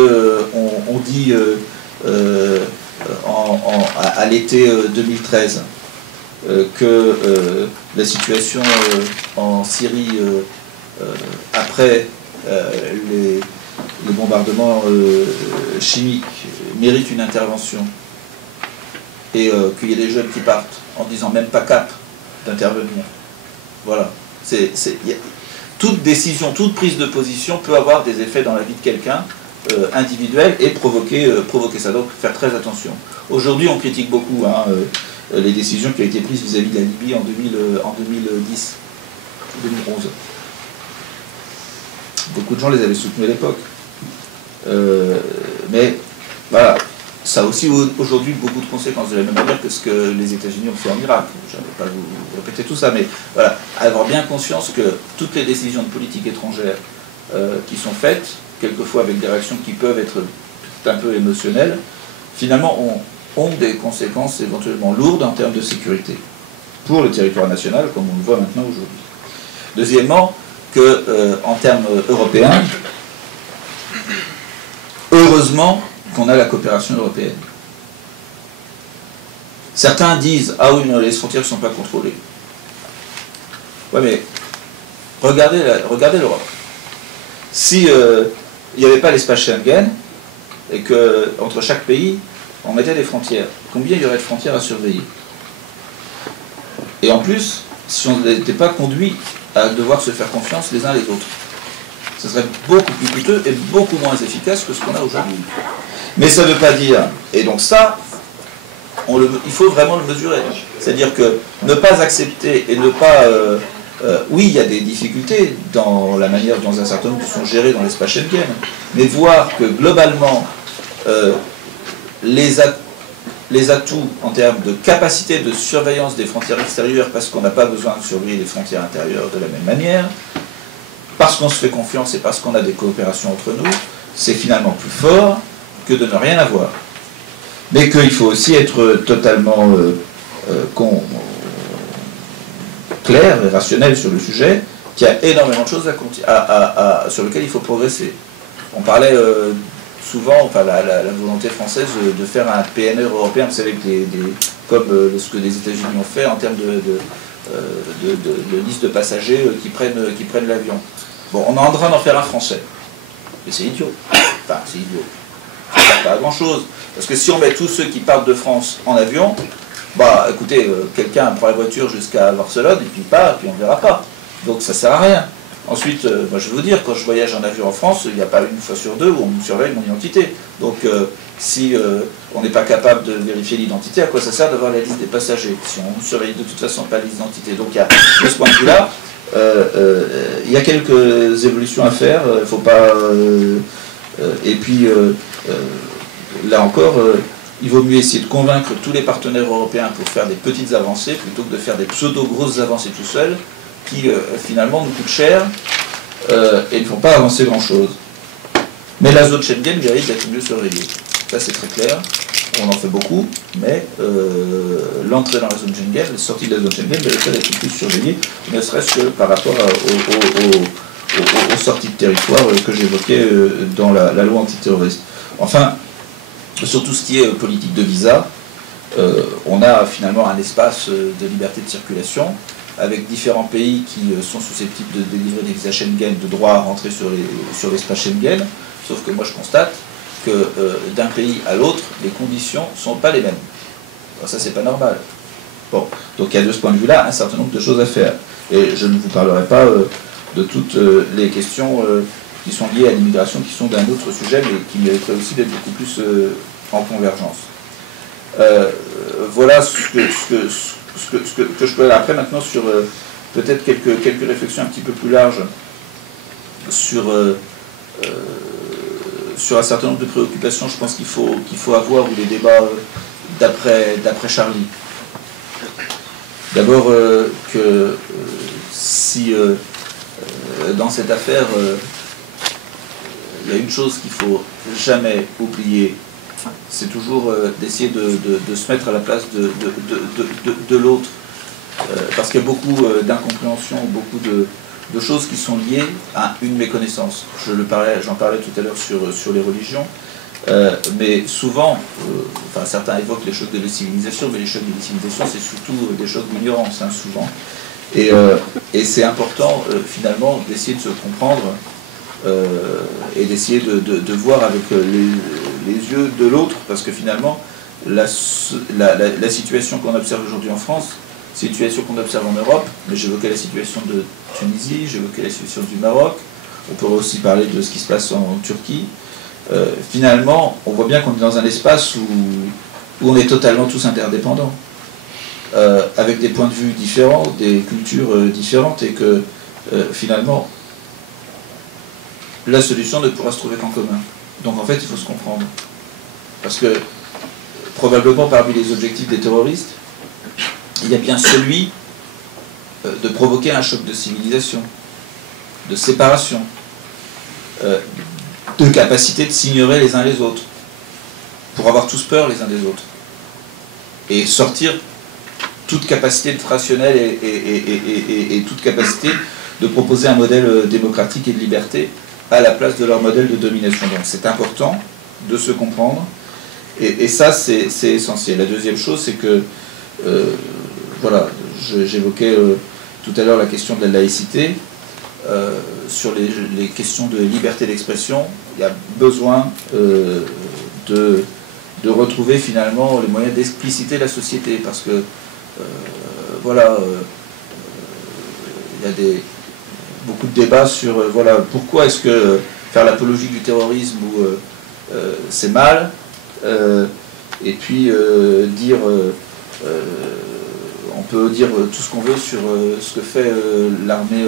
on dit à l'été 2013 que la situation en Syrie après les bombardements chimiques mérite une intervention, et qu'il y ait des jeunes qui partent en disant même pas cap d'intervenir. Voilà. Toute décision, toute prise de position peut avoir des effets dans la vie de quelqu'un individuel et provoquer ça. Donc faire très attention. Aujourd'hui, on critique beaucoup les décisions qui ont été prises vis-à-vis de la Libye en 2010, 2011. Beaucoup de gens les avaient soutenus à l'époque. Mais voilà, ça a aussi aujourd'hui beaucoup de conséquences, de la même manière que ce que les États-Unis ont fait en Irak. Je ne vais pas vous répéter tout ça, mais voilà, avoir bien conscience que toutes les décisions de politique étrangère qui sont faites, quelquefois avec des réactions qui peuvent être un peu émotionnelles, finalement ont des conséquences éventuellement lourdes en termes de sécurité pour le territoire national, comme on le voit maintenant aujourd'hui. Deuxièmement, qu'en termes européens, heureusement qu'on a la coopération européenne. Certains disent « Ah oui, non, les frontières ne sont pas contrôlées ». Ouais, mais regardez l'Europe. Si il n'y avait pas l'espace Schengen, et qu'entre chaque pays, on mettait des frontières, combien il y aurait de frontières à surveiller? Et en plus, si on n'était pas conduit à devoir se faire confiance les uns les autres, ce serait beaucoup plus coûteux et beaucoup moins efficace que ce qu'on a aujourd'hui. Mais ça ne veut pas dire, et donc ça, il faut vraiment le mesurer. C'est-à-dire que ne pas accepter et ne pas... oui, il y a des difficultés dans la manière dont un certain nombre sont gérés dans l'espace Schengen, mais voir que globalement, les atouts en termes de capacité de surveillance des frontières extérieures, parce qu'on n'a pas besoin de surveiller les frontières intérieures de la même manière, parce qu'on se fait confiance et parce qu'on a des coopérations entre nous, c'est finalement plus fort que de ne rien avoir. Mais qu'il faut aussi être totalement clair et rationnel sur le sujet, qu'il y a énormément de choses sur lesquelles il faut progresser. On parlait souvent, enfin la volonté française de faire un PNR européen, vous savez, comme ce que les États-Unis ont fait en termes de liste de passagers qui prennent l'avion. Bon, on est en train d'en faire un français. Mais c'est idiot. Enfin, c'est idiot. Ça ne sert pas à grand-chose. Parce que si on met tous ceux qui partent de France en avion, bah écoutez, quelqu'un prend la voiture jusqu'à Barcelone et puis part, et puis on ne verra pas. Donc ça ne sert à rien. Ensuite, moi, je vais vous dire, quand je voyage en avion en France, il n'y a pas une fois sur deux où on me surveille mon identité. Donc si on n'est pas capable de vérifier l'identité, à quoi ça sert d'avoir la liste des passagers si on ne surveille de toute façon pas l'identité? Donc il y a de ce point de vue-là, il y a quelques évolutions à faire, il ne faut pas... et puis, là encore, il vaut mieux essayer de convaincre tous les partenaires européens pour faire des petites avancées, plutôt que de faire des pseudo-grosses avancées tout seul, qui finalement nous coûtent cher et ne font pas avancer grand-chose. Mais la zone Schengen mérite d'être mieux surveillée. Ça c'est très clair, on en fait beaucoup, mais l'entrée dans la zone Schengen, la sortie de la zone Schengen mérite d'être plus surveillée, ne serait-ce que par rapport aux sorties de territoire que j'évoquais dans la loi antiterroriste. Enfin, sur tout ce qui est politique de visa, on a finalement un espace de liberté de circulation avec différents pays qui sont susceptibles de délivrer des visas Schengen, de droit à rentrer sur l'espace Schengen, sauf que moi je constate que d'un pays à l'autre, les conditions ne sont pas les mêmes. Alors ça c'est pas normal. Bon, donc il y a de ce point de vue-là un certain nombre de choses à faire. Et je ne vous parlerai pas de toutes les questions qui sont liées à l'immigration, qui sont d'un autre sujet, mais qui mériteraient aussi d'être beaucoup plus en convergence. Voilà ce que je peux aller après maintenant sur peut-être quelques réflexions un petit peu plus larges sur un certain nombre de préoccupations, je pense qu'il faut avoir, ou les débats d'après Charlie. D'abord que si dans cette affaire il y a une chose qu'il ne faut jamais oublier, c'est toujours d'essayer de se mettre à la place de l'autre, parce qu'il y a beaucoup d'incompréhension, beaucoup de choses qui sont liées à une méconnaissance. J'en parlais tout à l'heure sur les religions, mais souvent, enfin, certains évoquent les chocs de la civilisation, mais les chocs de la civilisation, c'est surtout des chocs d'ignorance, hein, souvent. Et c'est important, finalement, d'essayer de se comprendre et d'essayer de voir avec les yeux de l'autre, parce que finalement, la situation qu'on observe aujourd'hui en France, c'est une situation qu'on observe en Europe, mais j'évoquais la situation de Tunisie, j'évoquais la situation du Maroc, on pourrait aussi parler de ce qui se passe en Turquie. Finalement, on voit bien qu'on est dans un espace où on est totalement tous interdépendants, avec des points de vue différents, des cultures différentes, et que finalement, la solution ne pourra se trouver qu'en commun. Donc en fait, il faut se comprendre. Parce que, probablement parmi les objectifs des terroristes, il y a bien celui de provoquer un choc de civilisation, de séparation, de capacité de s'ignorer les uns les autres, pour avoir tous peur les uns des autres, et sortir toute capacité de rationnel et toute capacité de proposer un modèle démocratique et de liberté à la place de leur modèle de domination. Donc c'est important de se comprendre, et ça c'est essentiel. La deuxième chose, c'est que, voilà, j'évoquais tout à l'heure la question de la laïcité. Sur les questions de liberté d'expression, il y a besoin de retrouver finalement les moyens d'expliciter la société, parce que voilà, il y a beaucoup de débats sur voilà, pourquoi est-ce que faire l'apologie du terrorisme c'est mal, et puis dire on peut dire tout ce qu'on veut sur ce que fait l'armée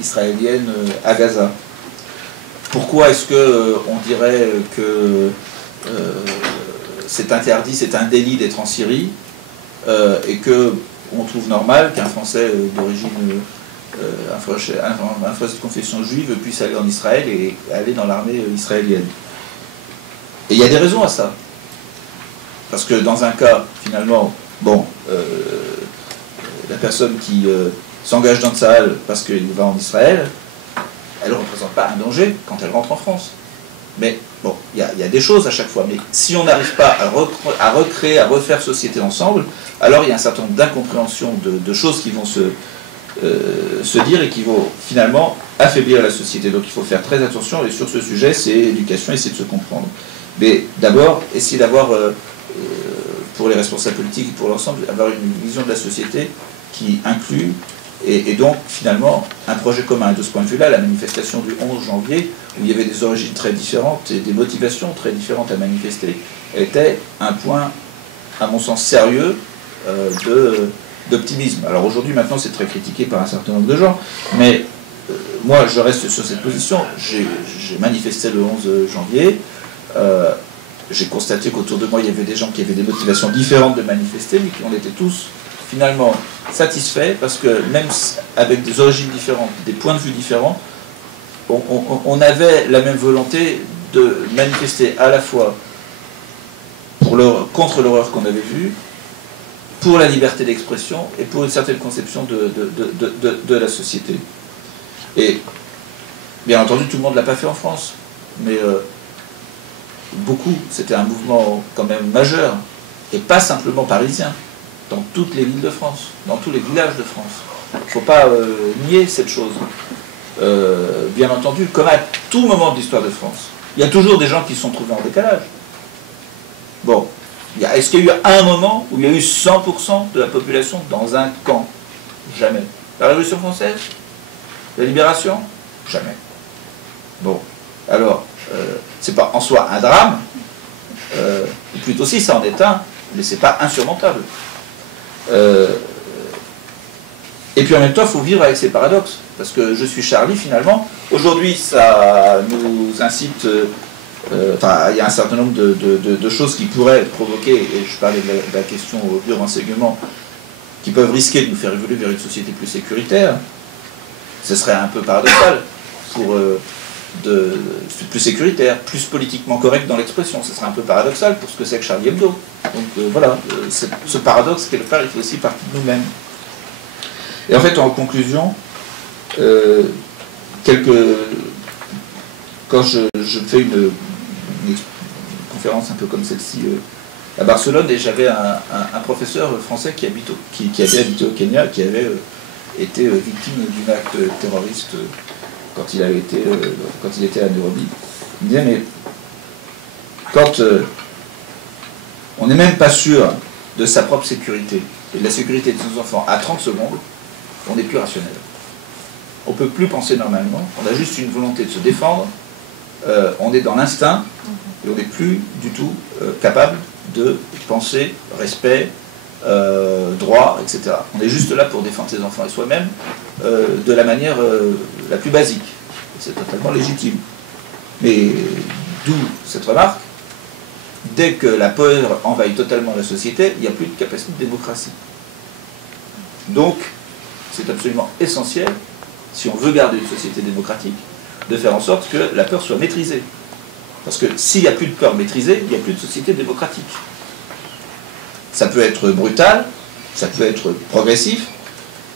israélienne à Gaza. Pourquoi est-ce qu'on dirait que c'est interdit, c'est un délit d'être en Syrie, et qu'on trouve normal qu'un Français d'origine, un Français de confession juive puisse aller en Israël et aller dans l'armée israélienne? Et il y a des raisons à ça. Parce que dans un cas, finalement, bon, la personne qui s'engage dans Tsahal parce qu'il va en Israël, elle ne représente pas un danger quand elle rentre en France. Mais bon, il y a des choses à chaque fois. Mais si on n'arrive pas à recréer, à refaire société ensemble, alors il y a un certain nombre d'incompréhensions, de choses qui vont se dire et qui vont finalement affaiblir la société. Donc il faut faire très attention, et sur ce sujet, c'est l'éducation, essayer de se comprendre. Mais d'abord, essayer d'avoir, pour les responsables politiques et pour l'ensemble, avoir une vision de la société qui inclut, et donc finalement un projet commun. Et de ce point de vue-là, la manifestation du 11 janvier, où il y avait des origines très différentes et des motivations très différentes à manifester, était un point, à mon sens, sérieux d'optimisme. Alors aujourd'hui, maintenant, c'est très critiqué par un certain nombre de gens, mais moi, je reste sur cette position. J'ai manifesté le 11 janvier, j'ai constaté qu'autour de moi, il y avait des gens qui avaient des motivations différentes de manifester, mais qui en étaient tous finalement satisfaits, parce que même avec des origines différentes, des points de vue différents, on avait la même volonté de manifester à la fois contre l'horreur qu'on avait vue, pour la liberté d'expression et pour une certaine conception de la société. Et bien entendu, tout le monde ne l'a pas fait en France, mais beaucoup, c'était un mouvement quand même majeur, et pas simplement parisien, dans toutes les villes de France, dans tous les villages de France. Il ne faut pas nier cette chose. Bien entendu, comme à tout moment de l'histoire de France, il y a toujours des gens qui se sont trouvés en décalage. Bon, est-ce qu'il y a eu un moment où il y a eu 100% de la population dans un camp? Jamais. La Révolution française? La Libération? Jamais. Bon, alors, c'est pas en soi un drame, plutôt si ça en est un, mais c'est pas insurmontable. Et puis en même temps, il faut vivre avec ces paradoxes, parce que je suis Charlie finalement. Aujourd'hui, ça nous incite, il y a un certain nombre de choses qui pourraient provoquer, et je parlais de la question du renseignement, qui peuvent risquer de nous faire évoluer vers une société plus sécuritaire. Ce serait un peu paradoxal pour plus sécuritaire, plus politiquement correct dans l'expression. Ce serait un peu paradoxal pour ce que c'est que Charlie Hebdo. Donc voilà, ce paradoxe, quelque part, il fait aussi partie de nous-mêmes. Et en fait, en conclusion, quand je fais une conférence un peu comme celle-ci à Barcelone, et j'avais un professeur français qui avait habité au Kenya, qui avait été victime d'un acte terroriste quand il était à Nairobi. Il me disait, mais quand on n'est même pas sûr de sa propre sécurité et de la sécurité de ses enfants à 30 secondes, on n'est plus rationnel. On ne peut plus penser normalement, on a juste une volonté de se défendre, on est dans l'instinct, et on n'est plus du tout capable de penser respect, droit, etc. On est juste là pour défendre ses enfants et soi-même de la manière la plus basique. C'est totalement légitime. Mais d'où cette remarque, dès que la peur envahit totalement la société, il n'y a plus de capacité de démocratie. Donc, c'est absolument essentiel, si on veut garder une société démocratique, de faire en sorte que la peur soit maîtrisée. Parce que s'il n'y a plus de peur maîtrisée, il n'y a plus de société démocratique. Ça peut être brutal, ça peut être progressif,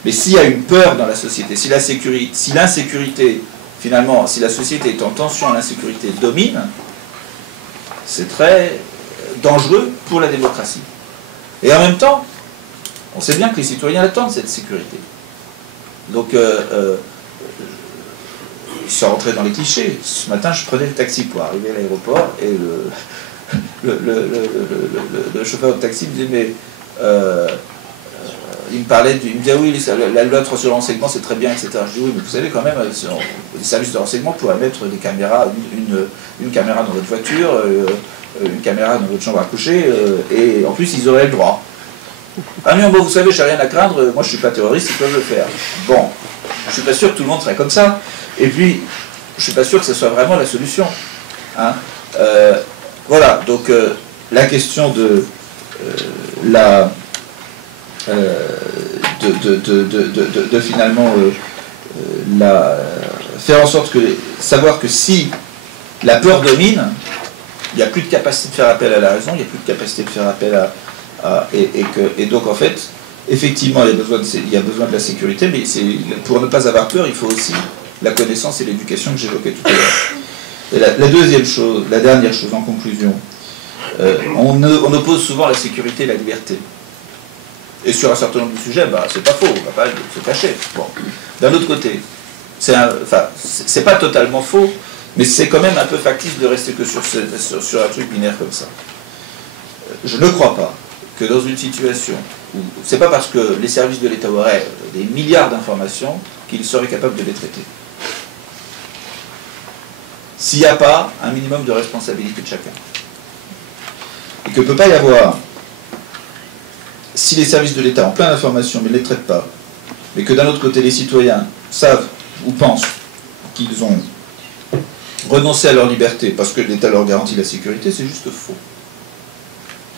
Mais s'il y a une peur dans la société, si l'insécurité, finalement, si la société est en tension, l'insécurité domine, c'est très dangereux pour la démocratie. Et en même temps, on sait bien que les citoyens attendent cette sécurité. Donc, sans rentrer dans les clichés, ce matin, je prenais le taxi pour arriver à l'aéroport, et le chauffeur de taxi me disait, mais... il me disait, oui, la loi sur le renseignement, c'est très bien, etc. Je dis, oui, mais vous savez, quand même, les services de renseignement pourraient mettre des caméras, une caméra dans votre voiture, une caméra dans votre chambre à coucher, et en plus, ils auraient le droit. Ah non, bon, vous savez, j'ai rien à craindre, moi je suis pas terroriste, ils peuvent le faire. Bon, je suis pas sûr que tout le monde serait comme ça, et puis, je suis pas sûr que ce soit vraiment la solution. Hein. Voilà, donc, la question de finalement faire en sorte que savoir que si la peur domine, il n'y a plus de capacité de faire appel à la raison, il n'y a plus de capacité de faire appel et donc en fait effectivement il y a besoin de la sécurité, mais pour ne pas avoir peur il faut aussi la connaissance et l'éducation que j'évoquais tout à l'heure. Et la deuxième chose, la dernière chose en conclusion, on oppose souvent la sécurité et la liberté. Et sur un certain nombre de sujets, bah, c'est pas faux, on va pas se cacher. Bon. D'un autre côté, c'est pas totalement faux, mais c'est quand même un peu factice de rester que sur un truc binaire comme ça. Je ne crois pas que dans une situation où c'est pas parce que les services de l'État auraient des milliards d'informations qu'ils seraient capables de les traiter. S'il n'y a pas un minimum de responsabilité de chacun. Et que ne peut pas y avoir, si les services de l'État ont plein d'informations mais ne les traitent pas, mais que d'un autre côté les citoyens savent ou pensent qu'ils ont renoncé à leur liberté parce que l'État leur garantit la sécurité, c'est juste faux.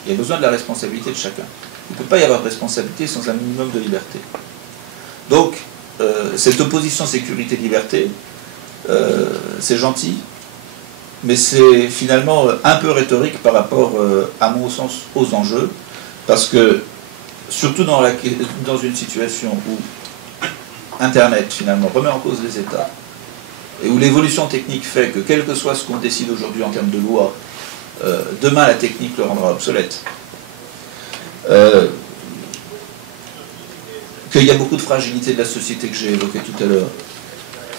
Il y a besoin de la responsabilité de chacun. Il ne peut pas y avoir de responsabilité sans un minimum de liberté. Donc, cette opposition sécurité-liberté, c'est gentil, mais c'est finalement un peu rhétorique par rapport, à mon sens, aux enjeux, parce que, surtout dans une situation où Internet, finalement, remet en cause les États, et où l'évolution technique fait que, quel que soit ce qu'on décide aujourd'hui en termes de loi, demain la technique le rendra obsolète, qu'il y a beaucoup de fragilités de la société que j'ai évoquées tout à l'heure,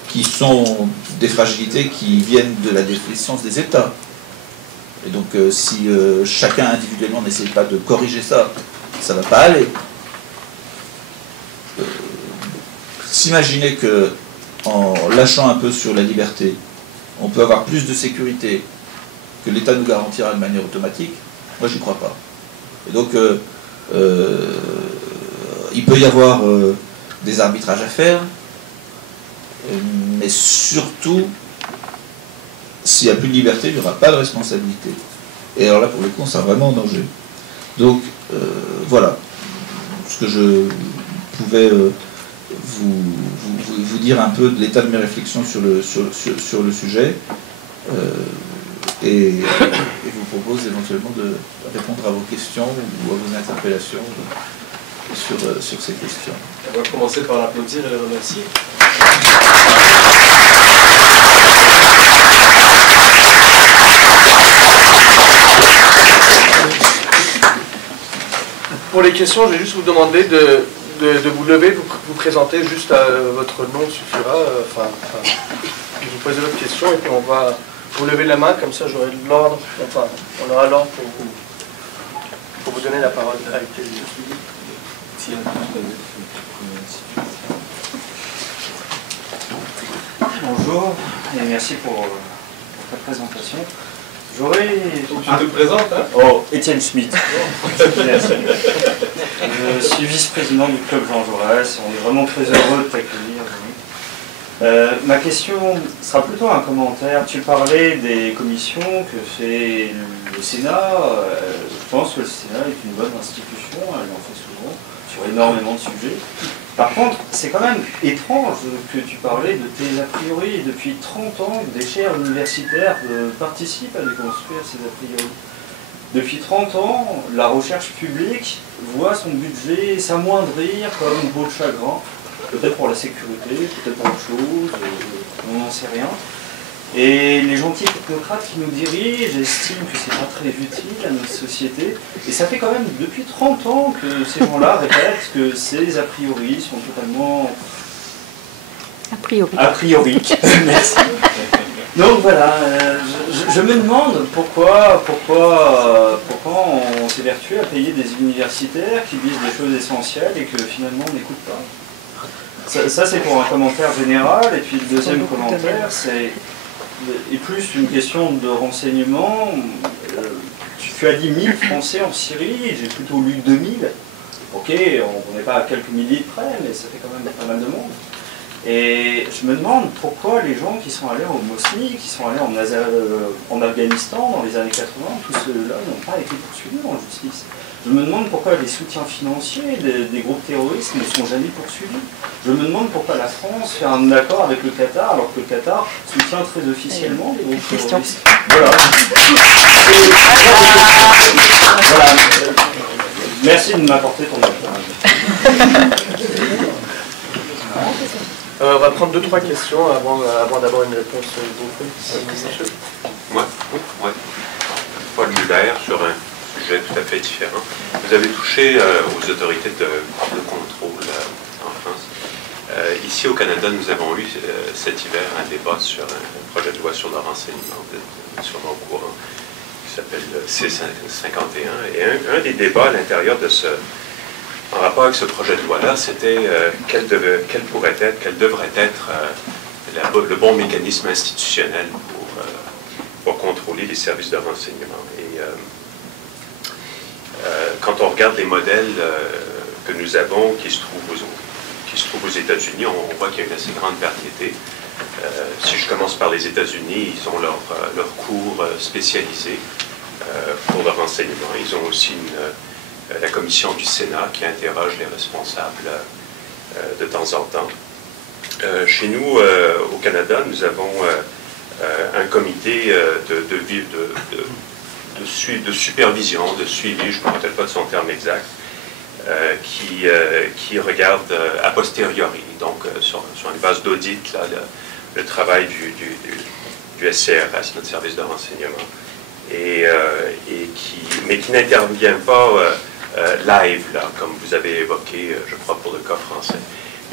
qui sont des fragilités qui viennent de la déficience des États. Et donc si chacun individuellement n'essaie pas de corriger ça, ça ne va pas aller. S'imaginer que en lâchant un peu sur la liberté, on peut avoir plus de sécurité que l'État nous garantira de manière automatique, moi j'y crois pas. Et donc il peut y avoir des arbitrages à faire, mais surtout, s'il n'y a plus de liberté, il n'y aura pas de responsabilité. Et alors là, pour le coup, on sera vraiment en danger. Donc, voilà ce que je pouvais vous dire un peu de l'état de mes réflexions sur le sujet. Et vous propose éventuellement de répondre à vos questions ou à vos interpellations sur ces questions. On va commencer par l'applaudir et le remercier. Pour les questions, je vais juste vous demander de vous lever, vous présenter, juste votre nom suffira. Vous posez votre question et puis on va vous lever la main, comme ça j'aurai l'ordre, enfin on aura l'ordre pour vous donner la parole avec plaisir. Bonjour et merci pour ta présentation. J'aurais... Tu te présentes, hein? Oh, Étienne Schmitt. Merci. Je suis vice-président du club Jean Jaurès. On est vraiment très heureux de t'accueillir. Ma question sera plutôt un commentaire. Tu parlais des commissions que fait le Sénat. Je pense que le Sénat est une bonne institution. Elle en fait souvent sur énormément de sujets. Par contre, c'est quand même étrange que tu parlais de tes a priori. Depuis 30 ans, des chaires universitaires participent à déconstruire ces a priori. Depuis 30 ans, la recherche publique voit son budget s'amoindrir comme peau de chagrin, peut-être pour la sécurité, peut-être pour autre chose, on n'en sait rien. Et les gentils technocrates qui nous dirigent estiment que c'est pas très utile à notre société. Et ça fait quand même depuis 30 ans que ces gens-là répètent que ces a priori sont totalement... A priori. Merci. Donc voilà, je me demande pourquoi on s'évertue à payer des universitaires qui disent des choses essentielles et que finalement on n'écoute pas. Ça c'est pour un commentaire général, et puis le deuxième commentaire c'est plus une question de renseignement. Tu as dit 1000 Français en Syrie, j'ai plutôt lu 2000. Ok, on n'est pas à quelques milliers de près, mais ça fait quand même pas mal de monde. Et je me demande pourquoi les gens qui sont allés en Bosnie, qui sont allés en Afghanistan dans les années 80, tous ceux-là n'ont pas été poursuivis en justice. Je me demande pourquoi les soutiens financiers des groupes terroristes ne sont jamais poursuivis. Je me demande pourquoi la France fait un accord avec le Qatar, alors que le Qatar soutient très officiellement les groupes terroristes. Voilà. Voilà. Merci de m'apporter ton avis. On va prendre 2-3 questions avant d'avoir une réponse de Moi, oui. Paul Muller, sur un sujet tout à fait différent. Vous avez touché aux autorités de contrôle en France. Ici au Canada, nous avons eu cet hiver un débat sur un projet de loi sur le renseignement, sûrement au courant, qui s'appelle C-51. Et un des débats à l'intérieur de en rapport avec ce projet de loi-là, c'était quel devrait être le bon mécanisme institutionnel pour contrôler les services de renseignement. Et quand on regarde les modèles que nous avons qui se trouvent aux États-Unis, on voit qu'il y a une assez grande variété. Si je commence par les États-Unis, ils ont leur cours spécialisé pour le renseignement. Ils ont aussi la commission du Sénat qui interroge les responsables de temps en temps. Chez nous, au Canada, nous avons un comité de supervision, de suivi, je ne me rappelle pas de son terme exact, qui regarde a posteriori, donc sur une base d'audit, le travail du SCRS, notre service de renseignement, mais qui n'intervient pas live, là, comme vous avez évoqué, je crois, pour le cas français.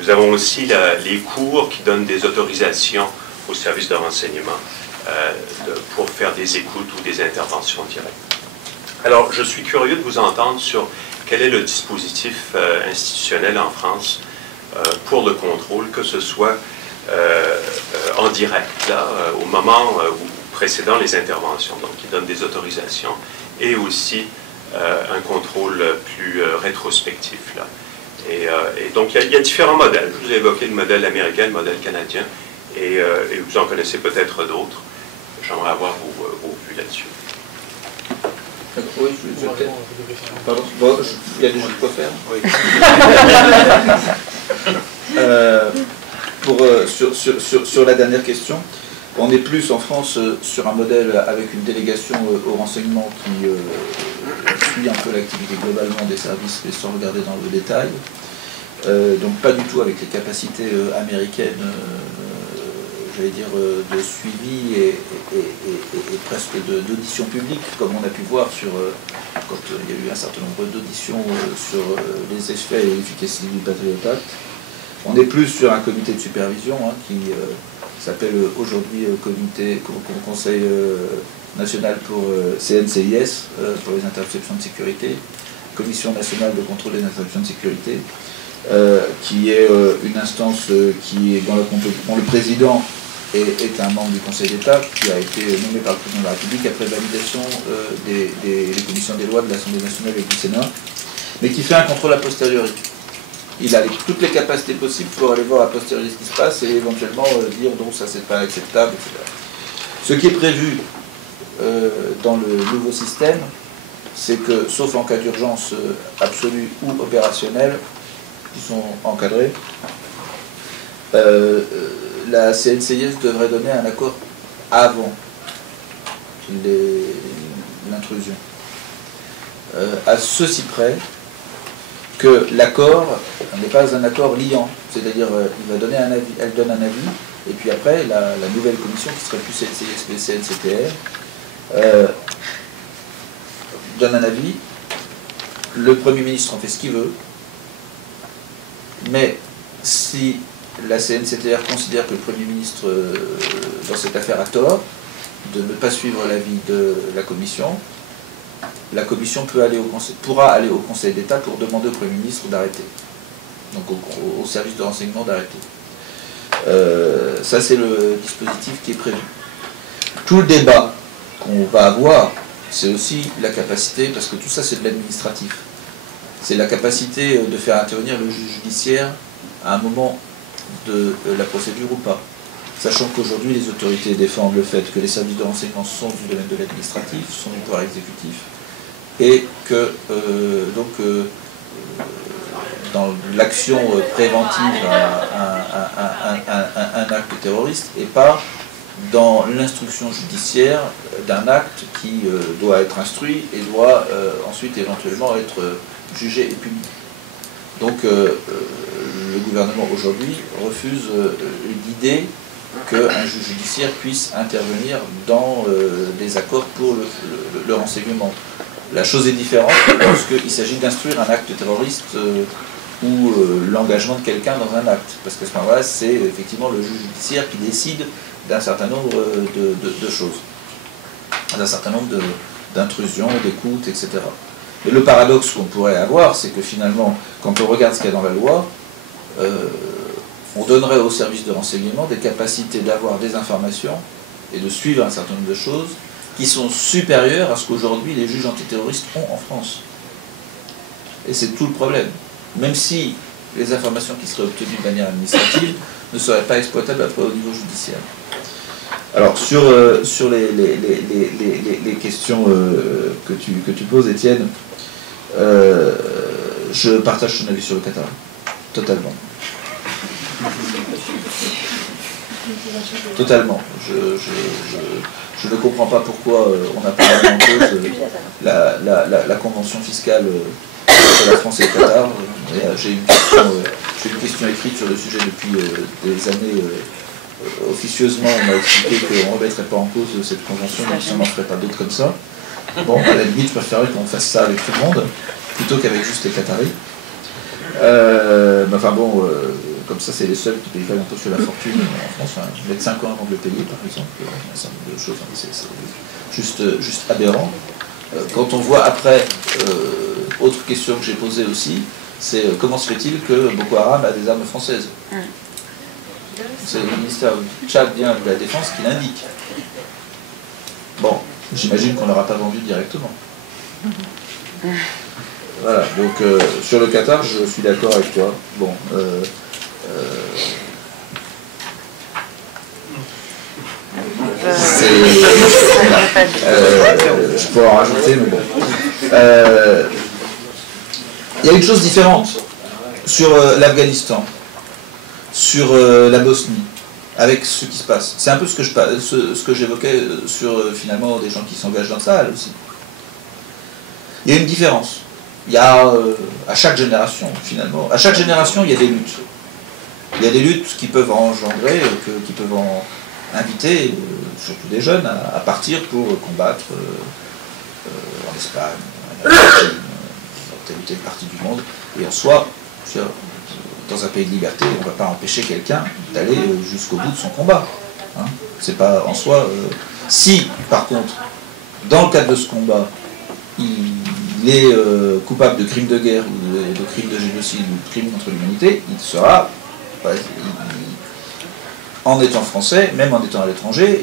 Nous avons aussi les cours qui donnent des autorisations aux services de renseignement pour faire des écoutes ou des interventions directes. Alors, je suis curieux de vous entendre sur quel est le dispositif institutionnel en France pour le contrôle, que ce soit en direct, là, au moment précédant les interventions, donc qui donne des autorisations, et aussi un contrôle plus rétrospectif, là. Et donc, il y a différents modèles. Je vous ai évoqué le modèle américain, le modèle canadien, et vous en connaissez peut-être d'autres. J'aimerais avoir vos vues là-dessus. Oui, pardon, bon, il y a des choses à faire. Sur la dernière question, on est plus en France sur un modèle avec une délégation au renseignement qui suit un peu l'activité globalement des services, mais sans regarder dans le détail. Donc pas du tout avec les capacités américaines, j'allais dire, de suivi et presque d'audition publique, comme on a pu voir quand il y a eu un certain nombre d'auditions sur les effets et l'efficacité du Patriot Act. On est plus sur un comité de supervision qui s'appelle aujourd'hui Conseil national pour CNCIS, pour les interceptions de sécurité, Commission nationale de contrôle des interceptions de sécurité, qui est une instance dont le président est un membre du Conseil d'État, qui a été nommé par le président de la République après validation des commissions des lois de l'Assemblée nationale et du Sénat, mais qui fait un contrôle a posteriori. Il a toutes les capacités possibles pour aller voir a posteriori ce qui se passe et éventuellement dire donc ça c'est pas acceptable, etc. Ce qui est prévu dans le nouveau système, c'est que, sauf en cas d'urgence absolue ou opérationnelle, qui sont encadrés, la CNCIS devrait donner un accord avant l'intrusion. à ceci près que l'accord n'est pas un accord liant, c'est-à-dire il va donner un avis, elle donne un avis, et puis après la nouvelle commission qui serait plus CNCSP, CNCTR donne un avis, le Premier ministre en fait ce qu'il veut, mais si la CNCTR considère que le Premier ministre dans cette affaire a tort de ne pas suivre l'avis de la commission pourra aller au Conseil d'État pour demander au Premier ministre d'arrêter, donc au service de renseignement d'arrêter. Ça c'est le dispositif qui est prévu. Tout le débat qu'on va avoir, c'est aussi la capacité, parce que tout ça c'est de l'administratif, c'est la capacité de faire intervenir le juge judiciaire à un moment de la procédure ou pas. Sachant qu'aujourd'hui les autorités défendent le fait que les services de renseignement sont du domaine de l'administratif, sont du pouvoir exécutif, et que dans l'action préventive à un acte terroriste et pas dans l'instruction judiciaire d'un acte qui doit être instruit et doit ensuite éventuellement être jugé et puni. Donc le gouvernement aujourd'hui refuse l'idée qu'un juge judiciaire puisse intervenir dans des accords pour le renseignement. La chose est différente lorsqu'il s'agit d'instruire un acte terroriste ou l'engagement de quelqu'un dans un acte. Parce qu'à ce moment-là, c'est effectivement le juge judiciaire qui décide d'un certain nombre de choses, d'un certain nombre d'intrusions, d'écoutes, etc. Et le paradoxe qu'on pourrait avoir, c'est que finalement, quand on regarde ce qu'il y a dans la loi, on donnerait aux services de renseignement des capacités d'avoir des informations et de suivre un certain nombre de choses qui sont supérieures à ce qu'aujourd'hui les juges antiterroristes ont en France. Et c'est tout le problème. Même si les informations qui seraient obtenues de manière administrative ne seraient pas exploitables après au niveau judiciaire. Alors sur les questions que tu poses, Étienne, je partage ton avis sur le Qatar, totalement. Totalement. Je ne comprends pas pourquoi on n'a pas remis en cause la convention fiscale entre la France et le Qatar. J'ai une question écrite sur le sujet depuis des années. Officieusement, on m'a expliqué qu'on ne remettrait pas en cause cette convention, même si on n'en ferait pas d'autres comme ça. Bon, à la limite, je préférerais qu'on fasse ça avec tout le monde, plutôt qu'avec juste les Qataris. Mais enfin bon, comme ça, c'est les seuls qui payent pas l'impôt sur la fortune en France. Mettre 5 ans avant de le payer, par exemple, un certain nombre de choses, c'est juste aberrant. Quand on voit après, autre question que j'ai posée aussi, c'est comment se fait-il que Boko Haram a des armes françaises? C'est le ministère tchadien de la Défense qui l'indique. Bon, j'imagine qu'on ne l'aura pas vendu directement. Voilà, donc sur le Qatar, je suis d'accord avec toi. Bon, je pourrais en rajouter, mais bon. Il y a une chose différente sur l'Afghanistan, sur la Bosnie, avec ce qui se passe. C'est un peu ce que j'évoquais sur finalement des gens qui s'engagent dans ça aussi. Il y a une différence. Il y a à chaque génération, finalement, à chaque génération, il y a des luttes. Il y a des luttes qui peuvent engendrer, qui peuvent inviter, surtout des jeunes, à partir pour combattre en Espagne, en Argentine, dans telle ou telle partie du monde. Et en soi, dans un pays de liberté, on ne va pas empêcher quelqu'un d'aller jusqu'au bout de son combat. Hein. C'est pas en soi... Si, par contre, dans le cadre de ce combat, il est coupable de crimes de guerre, ou de crimes de génocide, ou de crimes contre l'humanité, il sera, en étant français, même en étant à l'étranger,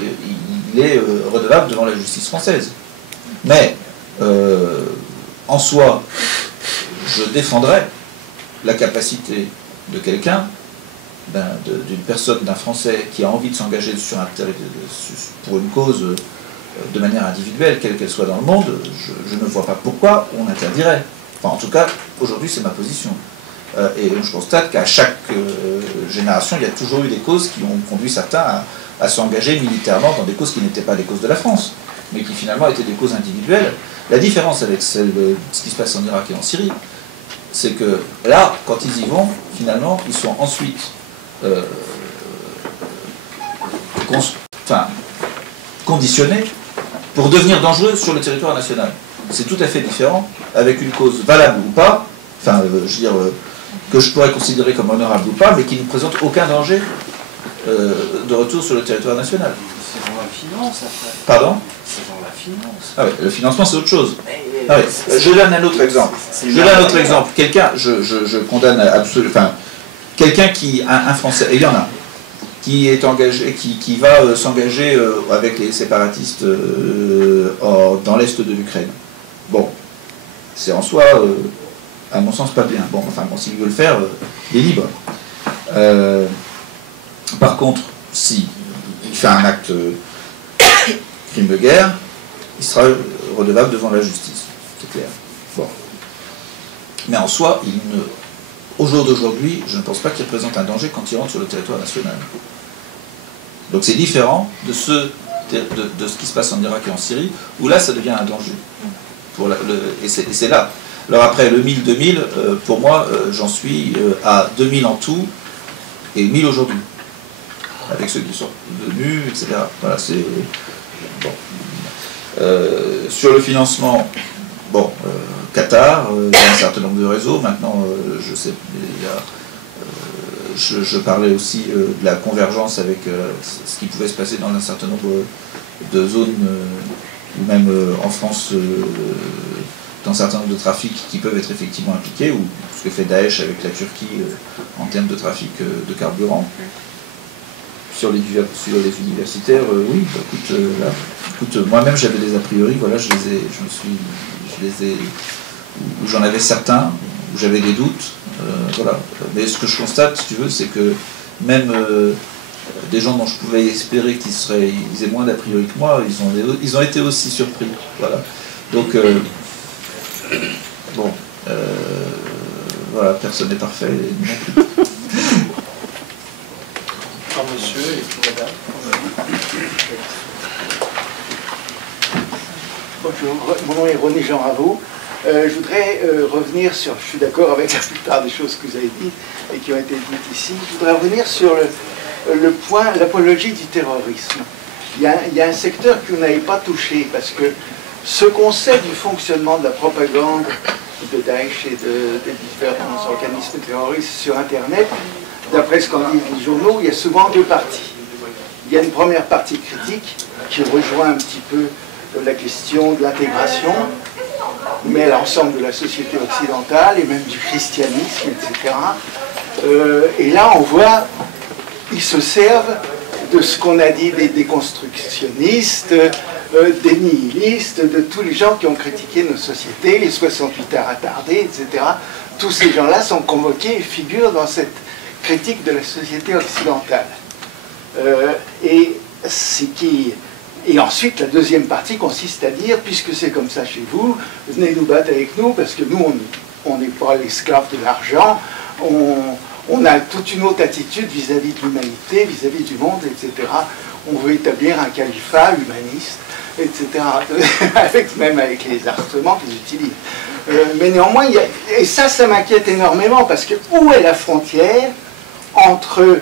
il est redevable devant la justice française. Mais, en soi, je défendrai la capacité de quelqu'un, d'une personne, d'un Français qui a envie de s'engager pour une cause de manière individuelle, quelle qu'elle soit dans le monde, je ne vois pas pourquoi on interdirait. Enfin, en tout cas, aujourd'hui, c'est ma position. Et je constate qu'à chaque génération, il y a toujours eu des causes qui ont conduit certains à s'engager militairement dans des causes qui n'étaient pas des causes de la France, mais qui finalement étaient des causes individuelles. La différence avec ce qui se passe en Irak et en Syrie, c'est que là, quand ils y vont, finalement, ils sont ensuite conditionnés pour devenir dangereux sur le territoire national. C'est tout à fait différent, avec une cause valable ou pas, enfin, je veux dire, que je pourrais considérer comme honorable ou pas, mais qui ne présente aucun danger de retour sur le territoire national. C'est dans la finance, après. Pardon? C'est dans la finance. Ah ouais, le financement, c'est autre chose. Ah ouais. Je donne un autre exemple. Quelqu'un, je condamne absolument... Enfin, quelqu'un qui... Un Français, et il y en a, qui est engagé, qui va s'engager avec les séparatistes dans l'est de l'Ukraine. Bon, c'est en soi, à mon sens, pas bien. Bon, enfin, bon, s'il veut le faire, il est libre. Par contre, si il fait un acte crime de guerre, il sera redevable devant la justice, c'est clair. Bon. Mais en soi, au jour d'aujourd'hui, je ne pense pas qu'il représente un danger quand il rentre sur le territoire national. Donc c'est différent de ce qui se passe en Irak et en Syrie, où là, ça devient un danger. Et c'est là. Alors après, le 1000-2000, pour moi, j'en suis à 2000 en tout, et 1000 aujourd'hui. Avec ceux qui sont venus, etc. Voilà, c'est... Bon. Sur le financement, bon, Qatar, il y a un certain nombre de réseaux. Maintenant, je sais, je parlais aussi de la convergence avec ce qui pouvait se passer dans un certain nombre de zones, ou même en France, dans un certain nombre de trafics qui peuvent être effectivement impliqués, ou ce que fait Daesh avec la Turquie en termes de trafic de carburant. Sur les universitaires, oui, écoute, moi-même j'avais des a priori, voilà, où j'en avais certains, où j'avais des doutes, voilà. Mais ce que je constate, si tu veux, c'est que même des gens dont je pouvais espérer qu'ils aient moins d'a priori que moi, ils ont été aussi surpris, voilà. Donc, bon, voilà, personne n'est parfait, non plus. Monsieur et puis madame. Bonjour, mon nom est René Jean Raveau. Je voudrais revenir sur, je suis d'accord avec la plupart des choses que vous avez dites et qui ont été dites ici, je voudrais revenir sur le point, l'apologie du terrorisme. Il y a un secteur que vous n'avez pas touché, parce que ce qu'on sait du fonctionnement de la propagande de Daesh et des différents organismes terroristes sur Internet, d'après ce qu'en disent les journaux, il y a souvent deux parties. Il y a une première partie critique qui rejoint un petit peu la question de l'intégration, mais l'ensemble de la société occidentale et même du christianisme, etc. Et là, on voit, ils se servent de ce qu'on a dit des déconstructionnistes, des nihilistes, de tous les gens qui ont critiqué nos sociétés, les 68 heures attardées, etc. Tous ces gens-là sont convoqués et figurent dans cette critique de la société occidentale. Et ensuite, la deuxième partie consiste à dire, puisque c'est comme ça chez vous, venez nous battre avec nous, parce que nous, on n'est pas l'esclave de l'argent, on a toute une autre attitude vis-à-vis de l'humanité, vis-à-vis du monde, etc. On veut établir un califat humaniste, etc. Même avec les instruments qu'ils utilisent. Mais néanmoins, et ça m'inquiète énormément, parce que où est la frontière entre,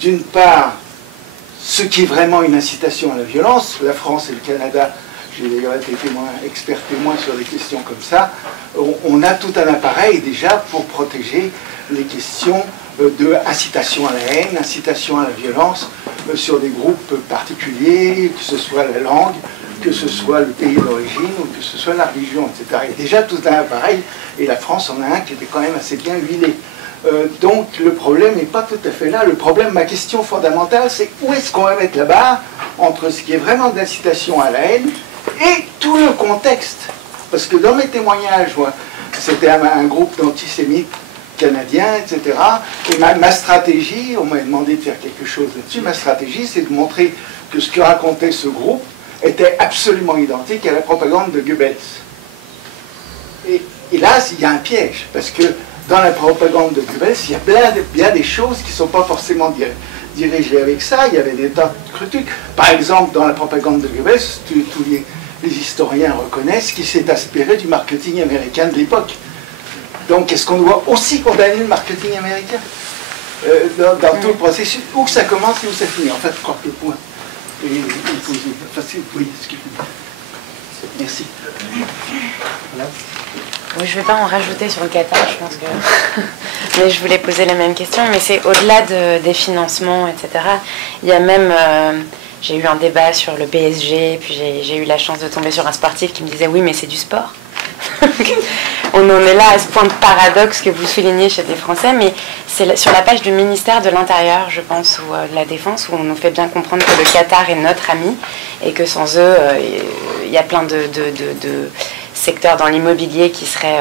d'une part, ce qui est vraiment une incitation à la violence, la France et le Canada, j'ai d'ailleurs été expert témoin sur des questions comme ça, on a tout un appareil déjà pour protéger les questions de incitation à la haine, incitation à la violence sur des groupes particuliers, que ce soit la langue, que ce soit le pays d'origine ou que ce soit la religion, etc. Il y a déjà tout un appareil, et la France en a un qui était quand même assez bien huilé. Donc le problème n'est pas tout à fait là. Le problème, ma question fondamentale, c'est où est-ce qu'on va mettre la barre entre ce qui est vraiment d'incitation à la haine et tout le contexte. Parce que dans mes témoignages, c'était un groupe d'antisémites canadiens, etc. Et ma stratégie, on m'a demandé de faire quelque chose là-dessus, ma stratégie, c'est de montrer que ce que racontait ce groupe était absolument identique à la propagande de Goebbels. Et là, il y a un piège, parce que dans la propagande de Goebbels, il y a bien des choses qui ne sont pas forcément dirigées avec ça. Il y avait des tas de trucs. Par exemple, dans la propagande de Goebbels, tous les historiens reconnaissent qu'il s'est inspiré du marketing américain de l'époque. Donc, est-ce qu'on doit aussi condamner le marketing américain dans tout le processus, où ça commence et où ça finit? En fait, je crois que le point est posé. Enfin, oui, excusez-moi. Merci. Voilà. Oui, je ne vais pas en rajouter sur le Qatar, je pense que... mais je voulais poser la même question, mais c'est au-delà des financements, etc. Il y a même... j'ai eu un débat sur le PSG, puis j'ai eu la chance de tomber sur un sportif qui me disait « Oui, mais c'est du sport ». On en est là à ce point de paradoxe que vous soulignez chez des Français, mais c'est sur la page du ministère de l'Intérieur, je pense, ou de la Défense, où on nous fait bien comprendre que le Qatar est notre ami, et que sans eux, il y a plein de secteurs dans l'immobilier qui seraient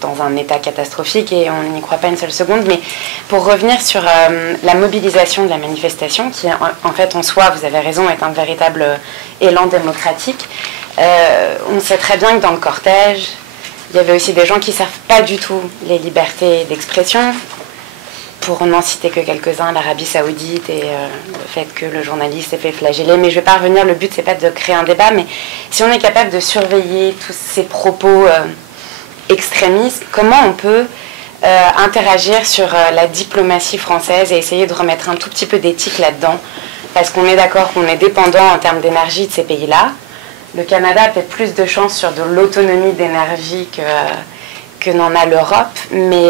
dans un état catastrophique, et on n'y croit pas une seule seconde. Mais pour revenir sur la mobilisation de la manifestation, qui en fait en soi, vous avez raison, est un véritable élan démocratique, on sait très bien que dans le cortège, il y avait aussi des gens qui ne servent pas du tout les libertés d'expression. Pour n'en citer que quelques-uns, l'Arabie Saoudite et le fait que le journaliste s'est fait flageller. Mais je ne vais pas revenir, le but, c'est pas de créer un débat, mais si on est capable de surveiller tous ces propos extrémistes, comment on peut interagir sur la diplomatie française et essayer de remettre un tout petit peu d'éthique là-dedans? Parce qu'on est d'accord qu'on est dépendant en termes d'énergie de ces pays-là. Le Canada a peut-être plus de chances sur de l'autonomie d'énergie que n'en a l'Europe, mais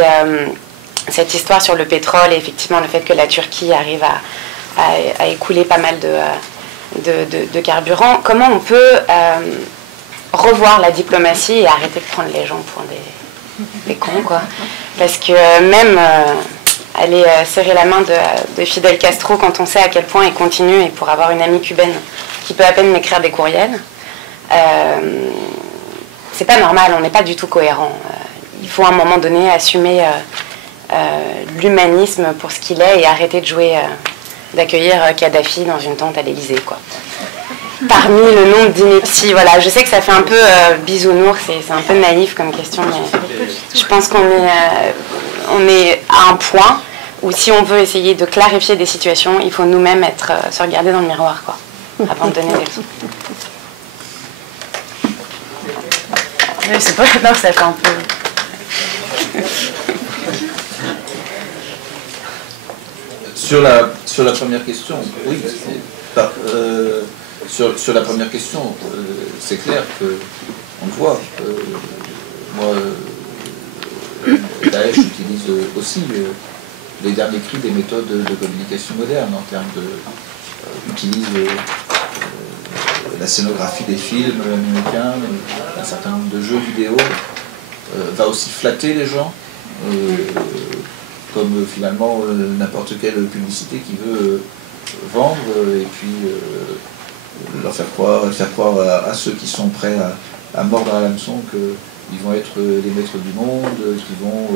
cette histoire sur le pétrole et effectivement le fait que la Turquie arrive à écouler pas mal de carburant, comment on peut revoir la diplomatie et arrêter de prendre les gens pour des cons, quoi? Parce que même aller serrer la main de Fidel Castro quand on sait à quel point il continue, et pour avoir une amie cubaine qui peut à peine m'écrire des courriels, c'est pas normal, on n'est pas du tout cohérent. Il faut à un moment donné assumer l'humanisme pour ce qu'il est et arrêter de jouer, d'accueillir Kadhafi dans une tente à l'Élysée, quoi. Parmi le nombre d'inepties, voilà, je sais que ça fait un peu bisounours, c'est un peu naïf comme question, mais je pense qu'on est à un point où si on veut essayer de clarifier des situations, il faut nous-mêmes se regarder dans le miroir, quoi, avant de donner des leçons. C'est pas non, ça fait un peu. Sur la première question, oui, sur la première question, c'est clair que on le voit. Moi, Daesh utilise aussi les derniers cris des méthodes de communication moderne en termes de utilise la scénographie des films américains, un certain nombre de jeux vidéo, va aussi flatter les gens, comme finalement n'importe quelle publicité qui veut vendre, et puis leur faire croire à ceux qui sont prêts à mordre à l'hameçon qu'ils vont être les maîtres du monde, qu'ils vont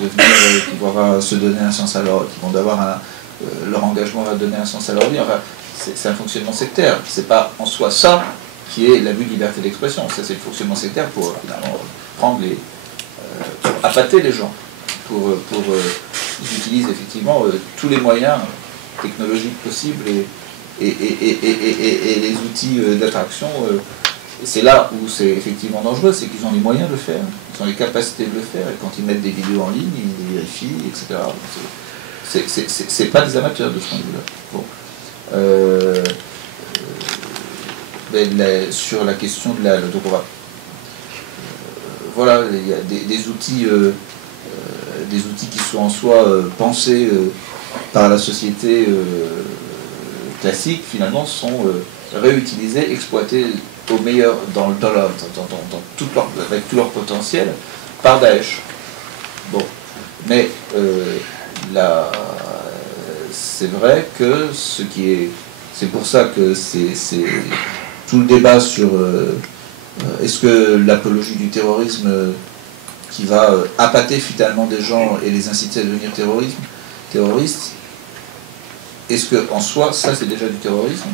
devenir, qu'ils vont se donner un sens à leur, qu'ils vont avoir leur engagement va donner un sens à leur vie. Enfin, c'est un fonctionnement sectaire. C'est pas en soi ça qui est l'abus de liberté d'expression. Ça, c'est le fonctionnement sectaire pour finalement prendre pour appâter les gens. Ils utilisent effectivement tous les moyens technologiques possibles et les outils d'attraction. C'est là où c'est effectivement dangereux, c'est qu'ils ont les moyens de le faire, ils ont les capacités de le faire, et quand ils mettent des vidéos en ligne, ils vérifient, etc. C'est pas des amateurs de ce point de vue-là. Bon. Sur la question de donc on va, voilà, il y a des outils qui sont en soi pensés par la société classique, finalement, sont réutilisés, exploités au meilleur avec tout leur potentiel par Daesh. Bon, mais c'est vrai que c'est pour ça que c'est tout le débat sur est-ce que l'apologie du terrorisme qui va appâter finalement des gens et les inciter à devenir terroristes, est-ce que en soi ça c'est déjà du terrorisme?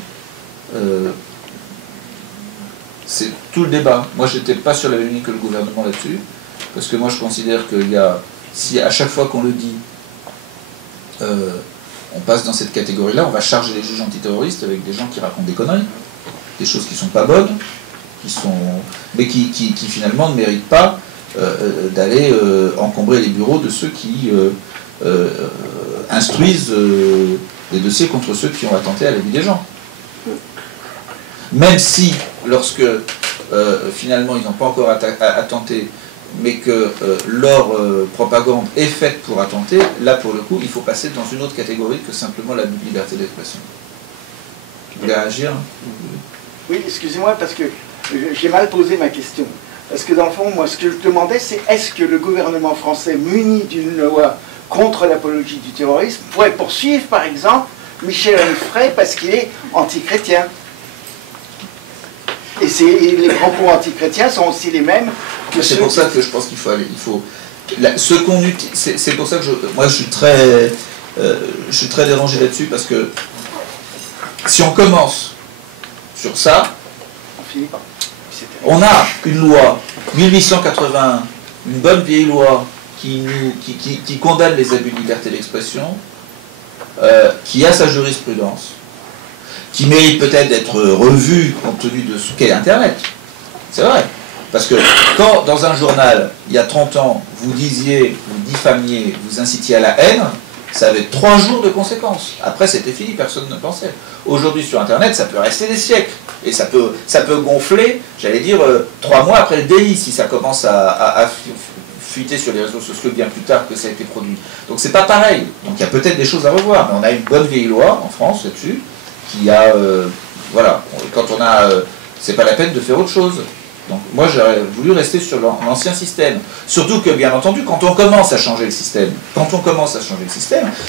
C'est tout le débat. Moi j'étais pas sur la même ligne que le gouvernement là-dessus, parce que moi je considère qu'il y a, si à chaque fois qu'on le dit on passe dans cette catégorie-là, on va charger les juges antiterroristes avec des gens qui racontent des conneries, des choses qui sont pas bonnes, mais qui finalement ne méritent pas d'aller encombrer les bureaux de ceux qui instruisent les dossiers contre ceux qui ont attenté à la vie des gens. Même si, lorsque finalement ils n'ont pas encore attenté, mais que leur propagande est faite pour attenter, là pour le coup il faut passer dans une autre catégorie que simplement la liberté d'expression. Vous voulez réagir? Oui, excusez-moi parce que j'ai mal posé ma question. Parce que dans le fond, moi ce que je demandais c'est est-ce que le gouvernement français muni d'une loi contre l'apologie du terrorisme pourrait poursuivre par exemple Michel Onfray parce qu'il est antichrétien? Et les propos antichrétiens sont aussi les mêmes que c'est pour ça que je pense qu'il faut aller. C'est pour ça que moi je suis très dérangé là-dessus parce que si on commence sur ça, on a une loi 1881, une bonne vieille loi qui condamne les abus de liberté d'expression, qui a sa jurisprudence, qui mérite peut-être d'être revu compte tenu de ce qu'est Internet. C'est vrai. Parce que quand, dans un journal, il y a 30 ans, vous disiez, vous diffamiez, vous incitiez à la haine, ça avait 3 jours de conséquences. Après, c'était fini, personne ne pensait. Aujourd'hui, sur Internet, ça peut rester des siècles. Et ça peut gonfler, j'allais dire, 3 mois après le délit, si ça commence à fuiter sur les réseaux sociaux bien plus tard que ça a été produit. Donc c'est pas pareil. Donc il y a peut-être des choses à revoir. Mais on a une bonne vieille loi en France là-dessus, qui a, voilà, quand on a, c'est pas la peine de faire autre chose. Donc moi j'aurais voulu rester sur l'ancien système. Surtout que bien entendu, quand on commence à changer le système,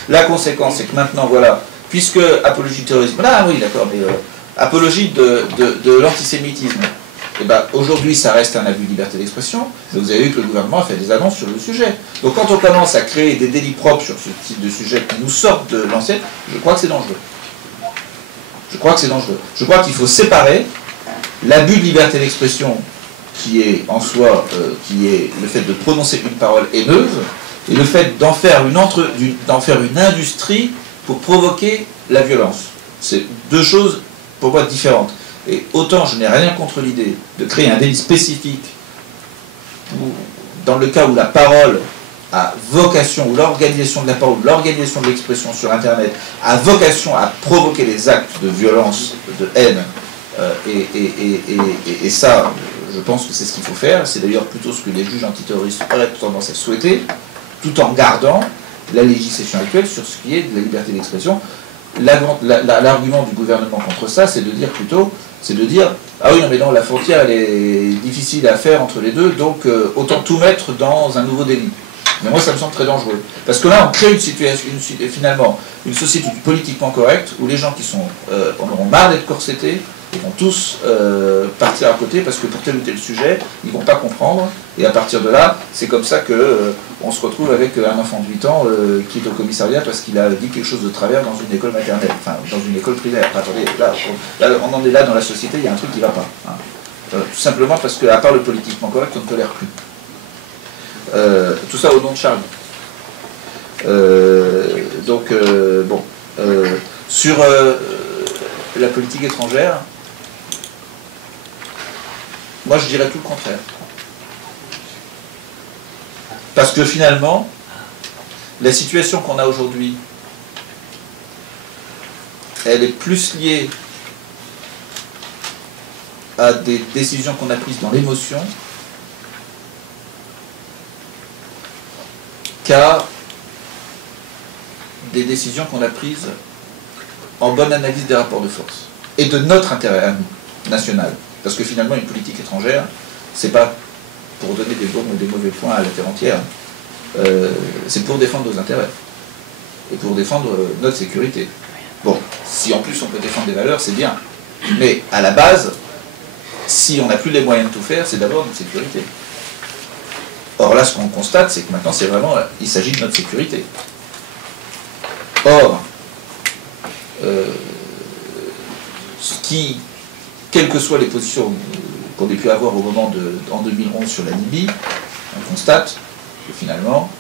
la conséquence c'est que maintenant, voilà, puisque apologie du terrorisme, là oui d'accord, mais apologie de l'antisémitisme, et ben aujourd'hui ça reste un abus de liberté d'expression, mais vous avez vu que le gouvernement a fait des annonces sur le sujet. Donc quand on commence à créer des délits propres sur ce type de sujet qui nous sortent de l'ancienne, je crois que c'est dangereux. Je crois qu'il faut séparer l'abus de liberté d'expression qui est en soi, qui est le fait de prononcer une parole haineuse, et le fait d'en faire une industrie pour provoquer la violence. C'est deux choses pour moi différentes. Et autant je n'ai rien contre l'idée de créer un délit spécifique dans le cas où la parole a vocation, ou l'organisation de la parole, l'organisation de l'expression sur Internet a vocation à provoquer des actes de violence, de haine, et ça, je pense que c'est ce qu'il faut faire. C'est d'ailleurs plutôt ce que les juges antiterroristes auraient tendance à souhaiter, tout en gardant la législation actuelle sur ce qui est de la liberté d'expression. L'argument du gouvernement contre ça, c'est de dire plutôt, ah oui, non mais non, la frontière elle est difficile à faire entre les deux, donc autant tout mettre dans un nouveau délit. Mais moi ça me semble très dangereux. Parce que là on crée une situation, finalement, une société politiquement correcte où les gens qui sont en auront marre d'être corsetés, ils vont tous partir à côté parce que pour tel ou tel sujet, ils ne vont pas comprendre. Et à partir de là, c'est comme ça qu'on se retrouve avec un enfant de 8 ans qui est au commissariat parce qu'il a dit quelque chose de travers dans une école maternelle, enfin dans une école primaire. Enfin, attendez, là, on en est là dans la société, il y a un truc qui ne va pas. Hein. Tout simplement parce qu'à part le politiquement correct, on ne tolère plus. Tout ça au nom de Charlie. Bon. Sur la politique étrangère, moi je dirais tout le contraire. Parce que finalement, la situation qu'on a aujourd'hui, elle est plus liée à des décisions qu'on a prises dans l'émotion qu'à des décisions qu'on a prises en bonne analyse des rapports de force et de notre intérêt à nous, national. Parce que finalement, une politique étrangère, c'est pas pour donner des bons ou des mauvais points à la terre entière, c'est pour défendre nos intérêts et pour défendre notre sécurité. Bon, si en plus on peut défendre des valeurs, c'est bien. Mais à la base, si on n'a plus les moyens de tout faire, c'est d'abord notre sécurité. Or là, ce qu'on constate, c'est que maintenant, c'est vraiment, il s'agit de notre sécurité. Or, ce qui, quelles que soient les positions qu'on ait pu avoir au moment en 2011 sur la Libye, on constate que finalement,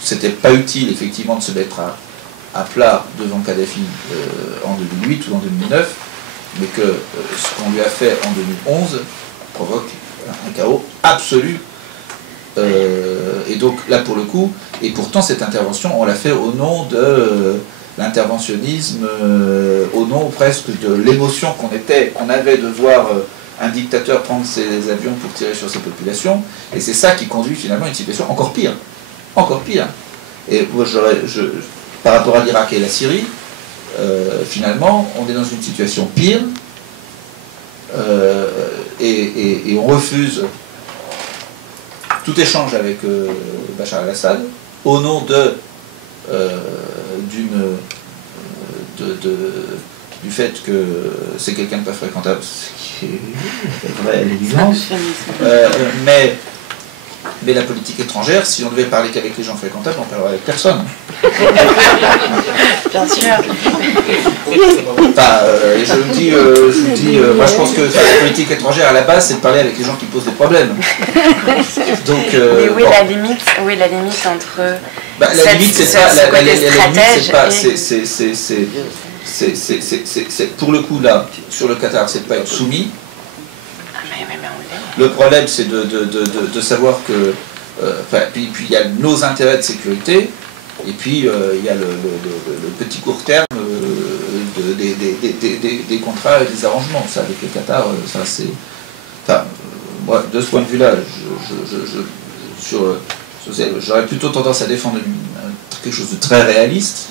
c'était pas utile effectivement de se mettre à plat devant Kadhafi en 2008 ou en 2009, mais que ce qu'on lui a fait en 2011 provoque un chaos absolu. Et donc là pour le coup, et pourtant cette intervention on l'a fait au nom de l'interventionnisme, au nom presque de l'émotion qu'on avait de voir un dictateur prendre ses avions pour tirer sur ses populations, et c'est ça qui conduit finalement à une situation encore pire. Encore pire. Et moi, par rapport à l'Irak et la Syrie, finalement, on est dans une situation pire, et on refuse tout échange avec Bachar el-Assad au nom du fait que c'est quelqu'un de pas fréquentable, ce qui est vrai à l'évidence. Mais la politique étrangère, si on devait parler qu'avec les gens fréquentables, on ne parlerait avec personne. Bien sûr. Et je vous dis, moi je pense que la politique étrangère à la base, c'est de parler avec les gens qui posent des problèmes. Donc, mais où est la limite entre la limite, c'est pas, c'est pour le coup là, sur le Qatar, c'est de pas être soumis. Le problème, c'est de savoir que... puis il y a nos intérêts de sécurité, et puis il y a le petit court terme des contrats et des arrangements. Ça, avec le Qatar, ça c'est... moi, de ce point de vue-là, j'aurais plutôt tendance à défendre quelque chose de très réaliste,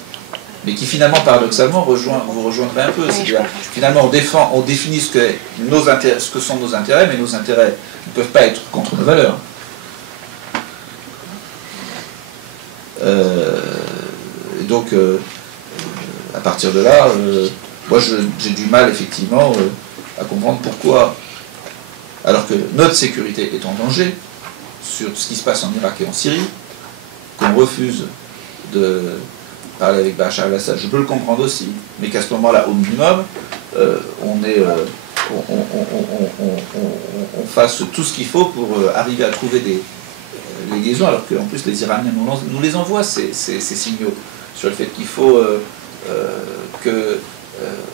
mais qui finalement, paradoxalement, vous rejoindrait un peu. C'est-à-dire, finalement, on définit ce que sont nos intérêts, mais nos intérêts ne peuvent pas être contre nos valeurs. Donc, à partir de là, moi, j'ai du mal, effectivement, à comprendre pourquoi, alors que notre sécurité est en danger, sur ce qui se passe en Irak et en Syrie, qu'on refuse de parler avec Bachar el-Assad, je peux le comprendre aussi, mais qu'à ce moment-là, au minimum, on fasse tout ce qu'il faut pour arriver à trouver des liaisons, alors qu'en plus les Iraniens nous les envoient, ces signaux, sur le fait qu'il faut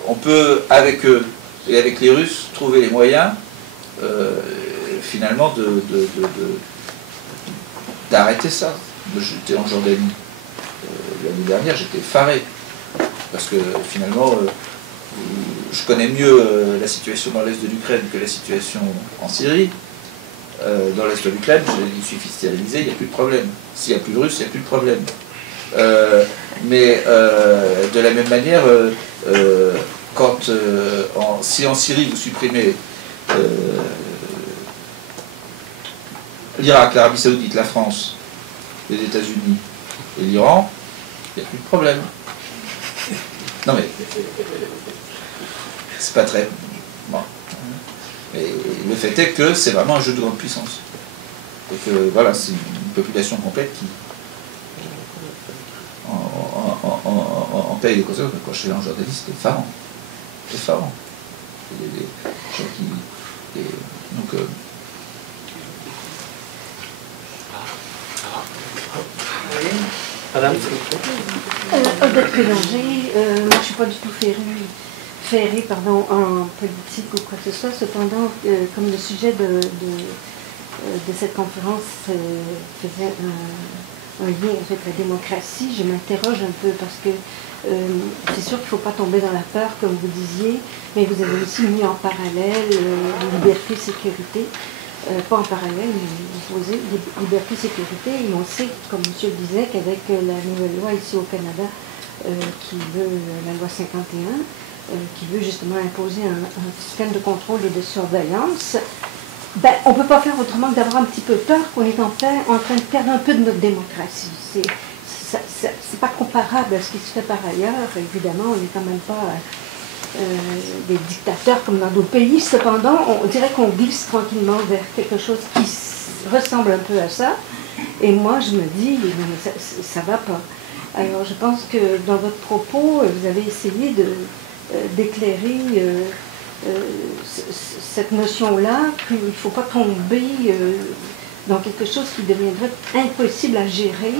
on peut, avec eux et avec les Russes, trouver les moyens, finalement, d'arrêter ça. J'étais en Jordanie l'année dernière, j'étais effaré, parce que finalement, je connais mieux la situation dans l'est de l'Ukraine que la situation en Syrie. Dans l'est de l'Ukraine, il suffit de stériliser, il n'y a plus de problème. S'il n'y a plus de Russes, il n'y a plus de problème. Mais de la même manière, si en Syrie vous supprimez l'Irak, l'Arabie Saoudite, la France, les États-Unis et l'Iran, il n'y a plus de problème. Non mais, c'est pas très... Bon. Mais le fait est que c'est vraiment un jeu de grande puissance. Et que voilà, c'est une population complète qui en paye les conséquences. Quand je suis allé en Jordanie, c'était effarant. Effarant. Des gens qui... donc... Madame, Odette Pélanger, moi je ne suis pas du tout ferrée en politique ou quoi que ce soit, cependant, comme le sujet de cette conférence faisait un lien avec la démocratie, je m'interroge un peu parce que c'est sûr qu'il ne faut pas tomber dans la peur, comme vous disiez, mais vous avez aussi mis en parallèle liberté, sécurité. Pas en parallèle, mais opposé, liberté, sécurité, et on sait, comme monsieur le disait, qu'avec la nouvelle loi ici au Canada, qui veut, la loi 51, qui veut justement imposer un système de contrôle et de surveillance, ben, on ne peut pas faire autrement que d'avoir un petit peu peur qu'on est en train de perdre un peu de notre démocratie. C'est pas comparable à ce qui se fait par ailleurs, évidemment, on n'est quand même pas... des dictateurs comme dans d'autres pays, cependant, on dirait qu'on glisse tranquillement vers quelque chose qui ressemble un peu à ça. Et moi, je me dis, mais ça va pas. Alors, je pense que dans votre propos, vous avez essayé d'éclairer cette notion-là, qu'il ne faut pas tomber dans quelque chose qui deviendrait impossible à gérer,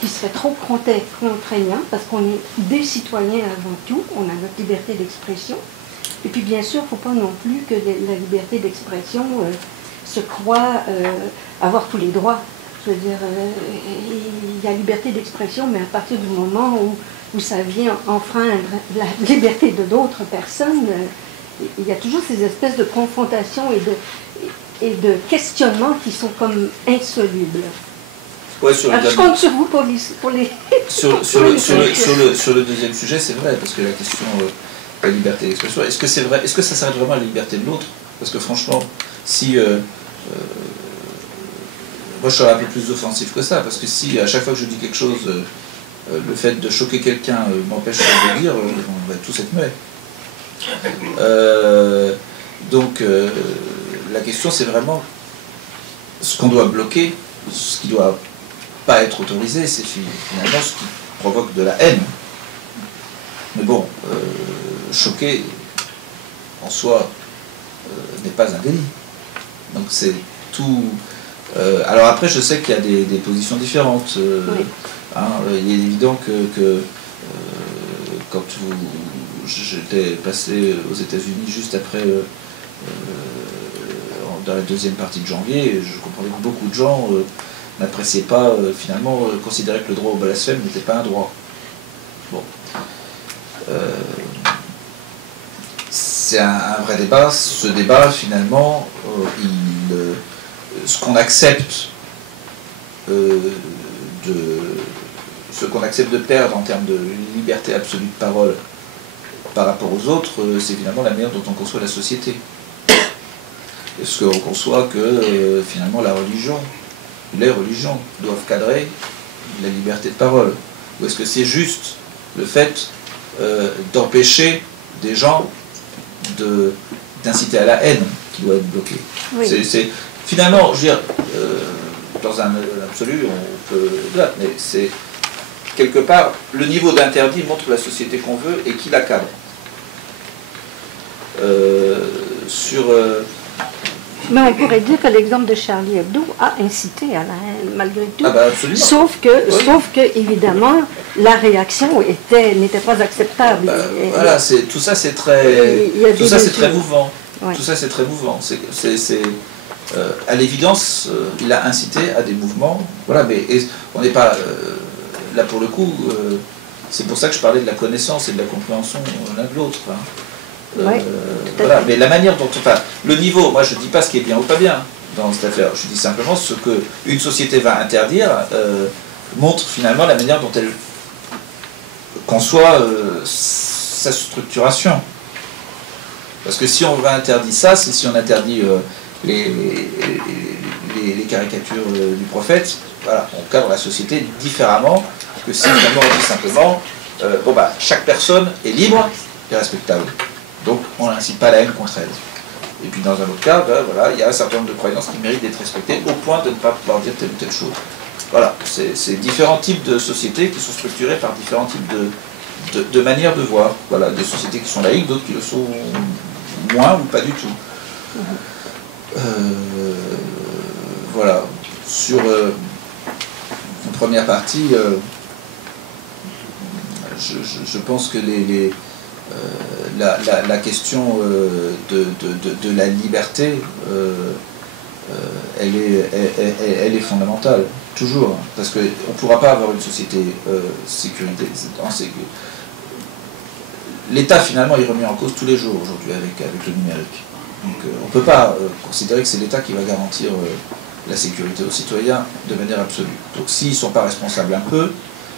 qui serait trop contraignant, parce qu'on est des citoyens avant tout, on a notre liberté d'expression, Et puis bien sûr, il ne faut pas non plus que la liberté d'expression se croit avoir tous les droits. Je veux dire, il y a liberté d'expression, mais à partir du moment où ça vient enfreindre la liberté de d'autres personnes, il y a toujours ces espèces de confrontations et de questionnements qui sont comme insolubles. Ouais, alors, je compte sur vous pour les... Sur le deuxième sujet, c'est vrai, parce que la question de la liberté d'expression, est-ce que c'est vrai, est-ce que ça s'arrête vraiment à la liberté de l'autre? Parce que franchement, si... moi, je serais un peu plus offensif que ça, parce que si à chaque fois que je dis quelque chose, le fait de choquer quelqu'un m'empêche de le dire, on va tous être muets. Donc, la question, c'est vraiment ce qu'on doit bloquer, ce qui doit pas être autorisé, c'est finalement ce qui provoque de la haine. Mais bon, choquer en soi n'est pas un délit. Donc c'est tout. Alors après, je sais qu'il y a des positions différentes. Oui. Hein, il est évident que quand j'étais passé aux États-Unis juste après, dans la deuxième partie de janvier, je comprenais que beaucoup de gens n'appréciaient pas, finalement, considéraient que le droit au blasphème n'était pas un droit. Bon. C'est un vrai débat. Ce débat, finalement, ce qu'on accepte ce qu'on accepte de perdre en termes de liberté absolue de parole par rapport aux autres, c'est finalement la manière dont on conçoit la société. Est-ce qu'on conçoit que finalement la religion, les religions doivent cadrer la liberté de parole? Ou est-ce que c'est juste le fait d'empêcher des gens d'inciter à la haine qui doit être bloqué? Oui. Finalement, je veux dire, dans un absolu, on peut... Mais c'est quelque part, le niveau d'interdit montre la société qu'on veut et qui la cadre. Mais on pourrait dire que l'exemple de Charlie Hebdo a incité à la haine, malgré tout. Ah bah absolument. Sauf que, évidemment, la réaction n'était pas acceptable. Bah, voilà, tout ça c'est très... Tout ça c'est très mouvant. Ouais. Tout ça c'est très mouvant. À l'évidence, il a incité à des mouvements. Voilà, mais on n'est pas... là pour le coup, c'est pour ça que je parlais de la connaissance et de la compréhension l'un de l'autre. Hein. Ouais, voilà, mais la manière dont... Enfin, le niveau, moi je ne dis pas ce qui est bien ou pas bien dans cette affaire, je dis simplement ce qu'une société va interdire montre finalement la manière dont elle conçoit sa structuration. Parce que si on va interdire ça, c'est si on interdit les caricatures du prophète, voilà, on cadre la société différemment que si finalement on dit simplement bon bah chaque personne est libre et respectable. Donc on n'incite pas la haine contre elle. Et puis dans un autre cas, ben, voilà, il y a un certain nombre de croyances qui méritent d'être respectées au point de ne pas pouvoir dire telle ou telle chose. Voilà, c'est différents types de sociétés qui sont structurées par différents types de manières de voir. Voilà, des sociétés qui sont laïques, d'autres qui le sont moins ou pas du tout. Voilà, sur une première partie, je pense que la question de la liberté, elle est fondamentale, toujours, parce qu'on ne pourra pas avoir une société sécurité. L'État, finalement, est remis en cause tous les jours aujourd'hui avec le numérique. Donc on ne peut pas considérer que c'est l'État qui va garantir la sécurité aux citoyens de manière absolue. Donc s'ils ne sont pas responsables un peu,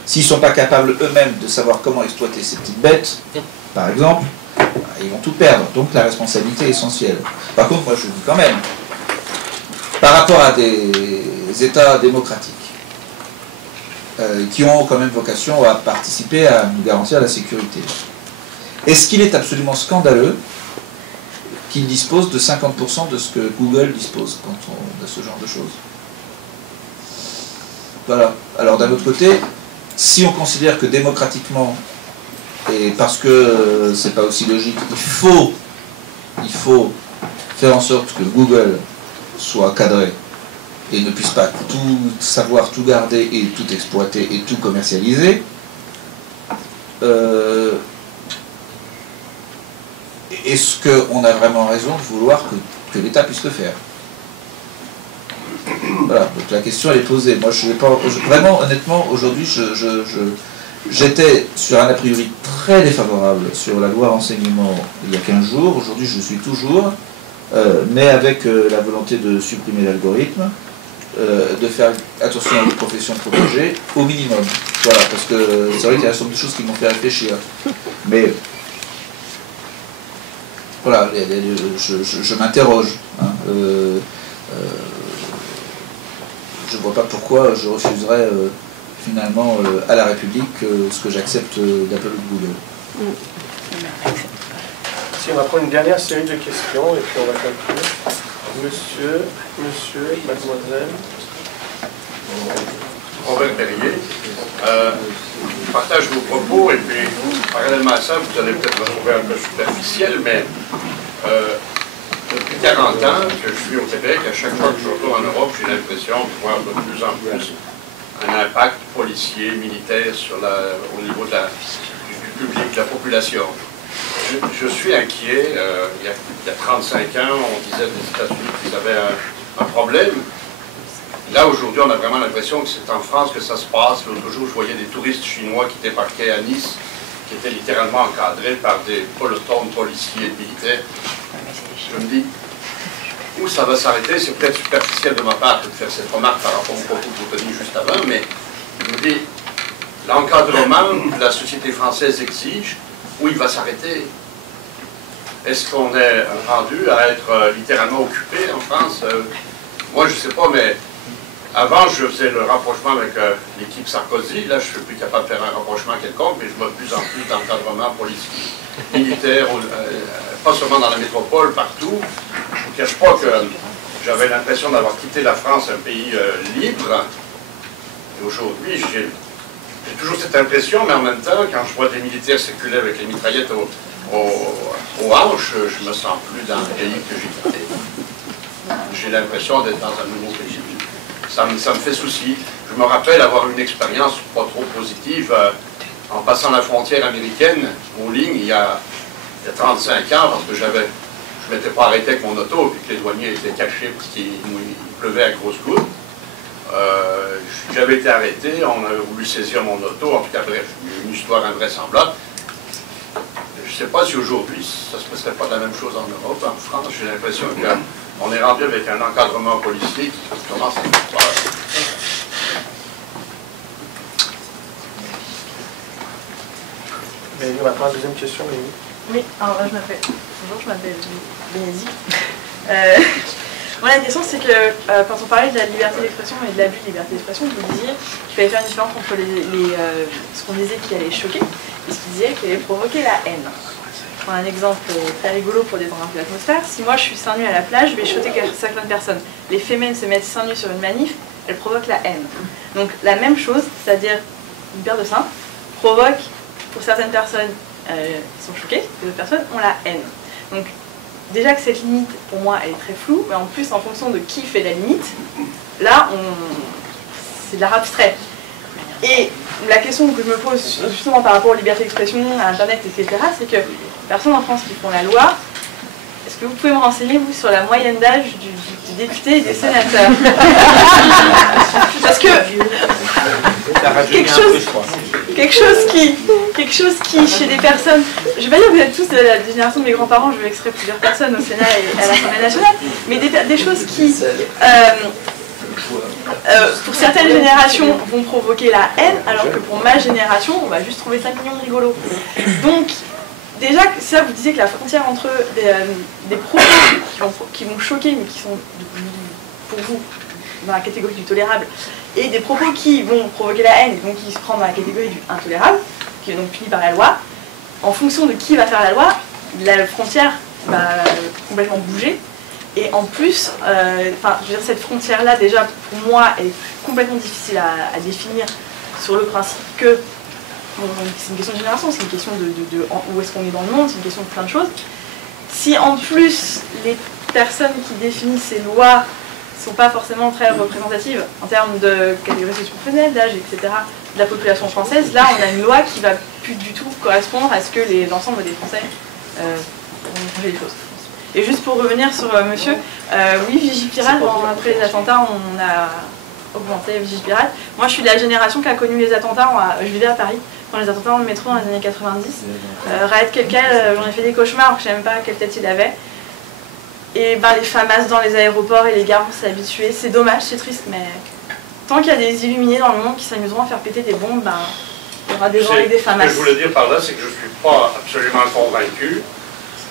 s'ils ne sont pas capables eux-mêmes de savoir comment exploiter ces petites bêtes, par exemple, ils vont tout perdre. Donc la responsabilité est essentielle. Par contre, moi je dis quand même, par rapport à des États démocratiques, qui ont quand même vocation à participer à nous garantir la sécurité, est-ce qu'il est absolument scandaleux qu'ils disposent de 50% de ce que Google dispose quand on a ce genre de choses? Voilà. Alors d'un autre côté, si on considère que démocratiquement, et parce que c'est pas aussi logique, il faut faire en sorte que Google soit cadré et ne puisse pas tout savoir, tout garder et tout exploiter et tout commercialiser, est-ce qu'on a vraiment raison de vouloir que l'État puisse le faire? Voilà, donc la question elle est posée. Moi, je vais pas, vraiment, honnêtement, aujourd'hui, j'étais sur un a priori très défavorable sur la loi renseignement il y a 15 jours. Aujourd'hui, je suis toujours, mais avec la volonté de supprimer l'algorithme, de faire attention aux professions protégées, au minimum. Voilà, parce que c'est vrai qu'il y a un certain nombre de choses qui m'ont fait réfléchir. Mais voilà, je m'interroge. Hein, je ne vois pas pourquoi je refuserais finalement à la République ce que j'accepte d'Apple ou de Google. Si on va prendre une dernière série de questions et puis on va conclure. Monsieur, mademoiselle. Robert Perrier. Je partage vos propos et puis parallèlement à ça, vous allez peut-être me trouver un peu superficiel, mais depuis 40 ans que je suis au Québec, à chaque fois que je retourne en Europe, j'ai l'impression de voir de plus en plus un impact policier, militaire au niveau du public, de la population. Je suis inquiet. Il y a 35 ans, on disait des États-Unis qu'ils avaient un problème. Là, aujourd'hui, on a vraiment l'impression que c'est en France que ça se passe. L'autre jour, je voyais des touristes chinois qui débarquaient à Nice, qui étaient littéralement encadrés par des pelotons de policiers et de militaires. Je me dis, où ça va s'arrêter? C'est peut-être superficiel de ma part de faire cette remarque par rapport au propos que vous teniez juste avant, mais je me dis, l'encadrement que la société française exige, où il va s'arrêter? Est-ce qu'on est rendu à être littéralement occupé en France? Moi, je ne sais pas, mais avant, je faisais le rapprochement avec l'équipe Sarkozy. Là, je ne suis plus capable de faire un rapprochement quelconque, mais je vois de plus en plus d'encadrement policier, militaire, pas seulement dans la métropole, partout. Je ne vous cache pas que j'avais l'impression d'avoir quitté la France, un pays libre. Et aujourd'hui, j'ai toujours cette impression, mais en même temps, quand je vois des militaires circuler avec les mitraillettes aux hanches, je ne me sens plus dans le pays que j'ai quitté. J'ai l'impression d'être dans un nouveau pays. Ça me fait souci. Je me rappelle avoir une expérience pas trop positive en passant la frontière américaine en ligne il y a 35 ans, parce que je ne m'étais pas arrêté avec mon auto, et que les douaniers étaient cachés parce qu'il pleuvait à grosses gouttes. J'avais été arrêté, on a voulu saisir mon auto, en tout cas, bref, une histoire invraisemblable. Je ne sais pas si aujourd'hui, ça ne se passerait pas de la même chose en Europe, en France. J'ai l'impression qu'on est rendu avec un encadrement policier qui commence à faire peur. Mais on va prendre la deuxième question, Léonie. Oui, alors bonjour, je m'appelle Bénédicte. Bon, la question, c'est que quand on parlait de la liberté d'expression et de l'abus de liberté d'expression, vous disiez qu'il fallait faire une différence entre ce qu'on disait qui allait choquer et ce qu'on disait qui allait provoquer la haine. Je prends un exemple très rigolo pour détendre un peu l'atmosphère. Si moi je suis seins nus à la plage, je vais choquer certaines personnes. Les fémènes se mettent seins nus sur une manif, elles provoquent la haine. Donc la même chose, c'est-à-dire une paire de seins, provoque pour certaines personnes qui sont choquées, et d'autres personnes ont la haine. Donc déjà que cette limite, pour moi, elle est très floue, mais en plus, en fonction de qui fait la limite, là, c'est de l'art abstrait. Et la question que je me pose, justement par rapport aux libertés d'expression, à Internet, etc., c'est que les personnes en France qui font la loi, est-ce que vous pouvez me renseigner, vous, sur la moyenne d'âge du député et des sénateurs? Parce que quelque chose qui, chez des personnes, je vais pas dire que vous êtes tous de la génération de mes grands-parents, je vais extraire plusieurs personnes au Sénat et à l'Assemblée nationale, mais des choses qui, pour certaines générations, vont provoquer la haine, alors que pour ma génération, on va juste trouver 5 millions de rigolos. Donc, déjà, ça, vous disiez que la frontière entre des propos qui vont choquer, mais qui sont, pour vous, dans la catégorie du tolérable, et des propos qui vont provoquer la haine, et donc qui se prennent dans la catégorie du intolérable, qui est donc puni par la loi, en fonction de qui va faire la loi, la frontière va complètement bouger. Et en plus, je veux dire, cette frontière-là, déjà, pour moi, elle est complètement difficile à définir sur le principe que c'est une question de génération, c'est une question de où est-ce qu'on est dans le monde, c'est une question de plein de choses. Si en plus, les personnes qui définissent ces lois ne sont pas forcément très représentatives en termes de catégorie socio-professionnelle, d'âge, etc., de la population française, là, on a une loi qui ne va plus du tout correspondre à ce que l'ensemble des Français changer les choses. Et juste pour revenir sur monsieur, oui, Vigipirate, après les attentats, on a augmenté Vigipirate. Moi, je suis de la génération qui a connu les attentats, je vivais à Paris, quand les attentats dans le métro dans les années 90. Raed Kelkel, j'en ai fait des cauchemars, alors que je ne savais même pas quelle tête il avait. Et ben, les FAMAS dans les aéroports et les gares, on s'est habitués. C'est dommage, c'est triste, mais tant qu'il y a des illuminés dans le monde qui s'amuseront à faire péter des bombes, ben, il y aura des gens avec des FAMAS. Ce que je voulais dire par là, c'est que je ne suis pas absolument convaincu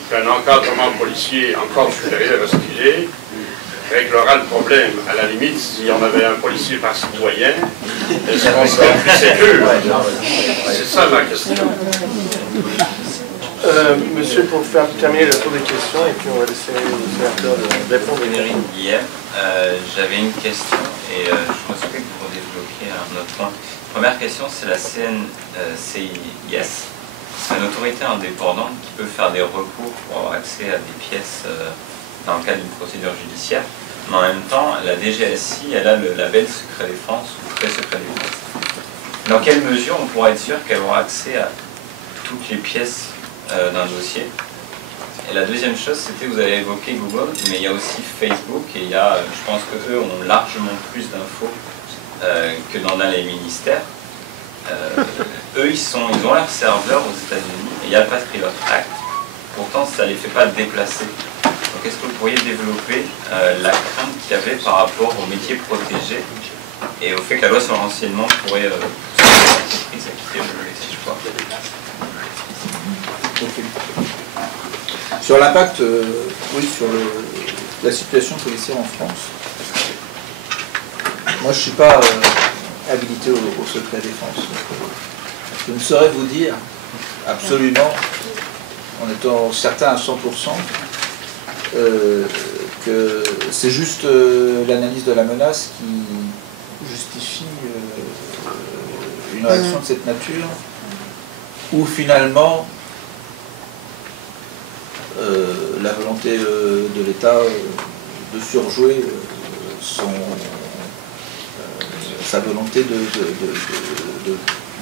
qu'un encadrement policier encore supérieur à ce qu'il est réglera le problème. À la limite, s'il y en avait un policier par citoyen, est-ce qu'on serait plus sécure? C'est ça ma question. Monsieur, pour faire terminer le tour des questions, et puis on va laisser le sénateur répondre. Frédéric Guilhem, j'avais une question, et je me souhaite que vous débloquiez un autre point. Première question, c'est la CNCIS. C'est une autorité indépendante qui peut faire des recours pour avoir accès à des pièces dans le cadre d'une procédure judiciaire. Mais en même temps, la DGSI, elle a le label secret défense ou très secret défense. Dans quelle mesure on pourra être sûr qu'elle aura accès à toutes les pièces d'un dossier? Et la deuxième chose, c'était, vous avez évoqué Google, mais il y a aussi Facebook, et il y a, je pense qu'eux ont largement plus d'infos que dans les ministères. Eux, ils ont leur serveur aux États-Unis, et il y a le Patriot Act. Pourtant, ça ne les fait pas déplacer. Donc, est-ce que vous pourriez développer la crainte qu'il y avait par rapport aux métiers protégés et au fait que la loi sur le renseignement pourrait l'entreprise à quitter le siège? Sur l'impact, oui, sur la situation policière en France. Moi, je ne suis pas habilité au secret défense. Je ne saurais vous dire absolument, en étant certain à 100%, que c'est juste l'analyse de la menace qui justifie une réaction de cette nature, ou finalement la volonté de l'État de surjouer sa volonté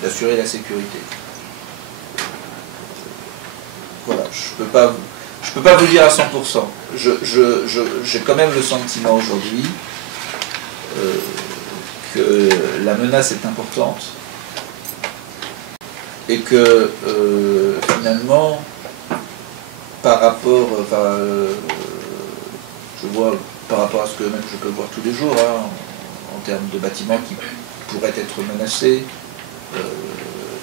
d'assurer la sécurité. Voilà, je peux pas vous dire à 100%. J'ai quand même le sentiment aujourd'hui que la menace est importante et que finalement, par rapport, je vois par rapport à ce que même je peux voir tous les jours, hein, en termes de bâtiments qui pourraient être menacés,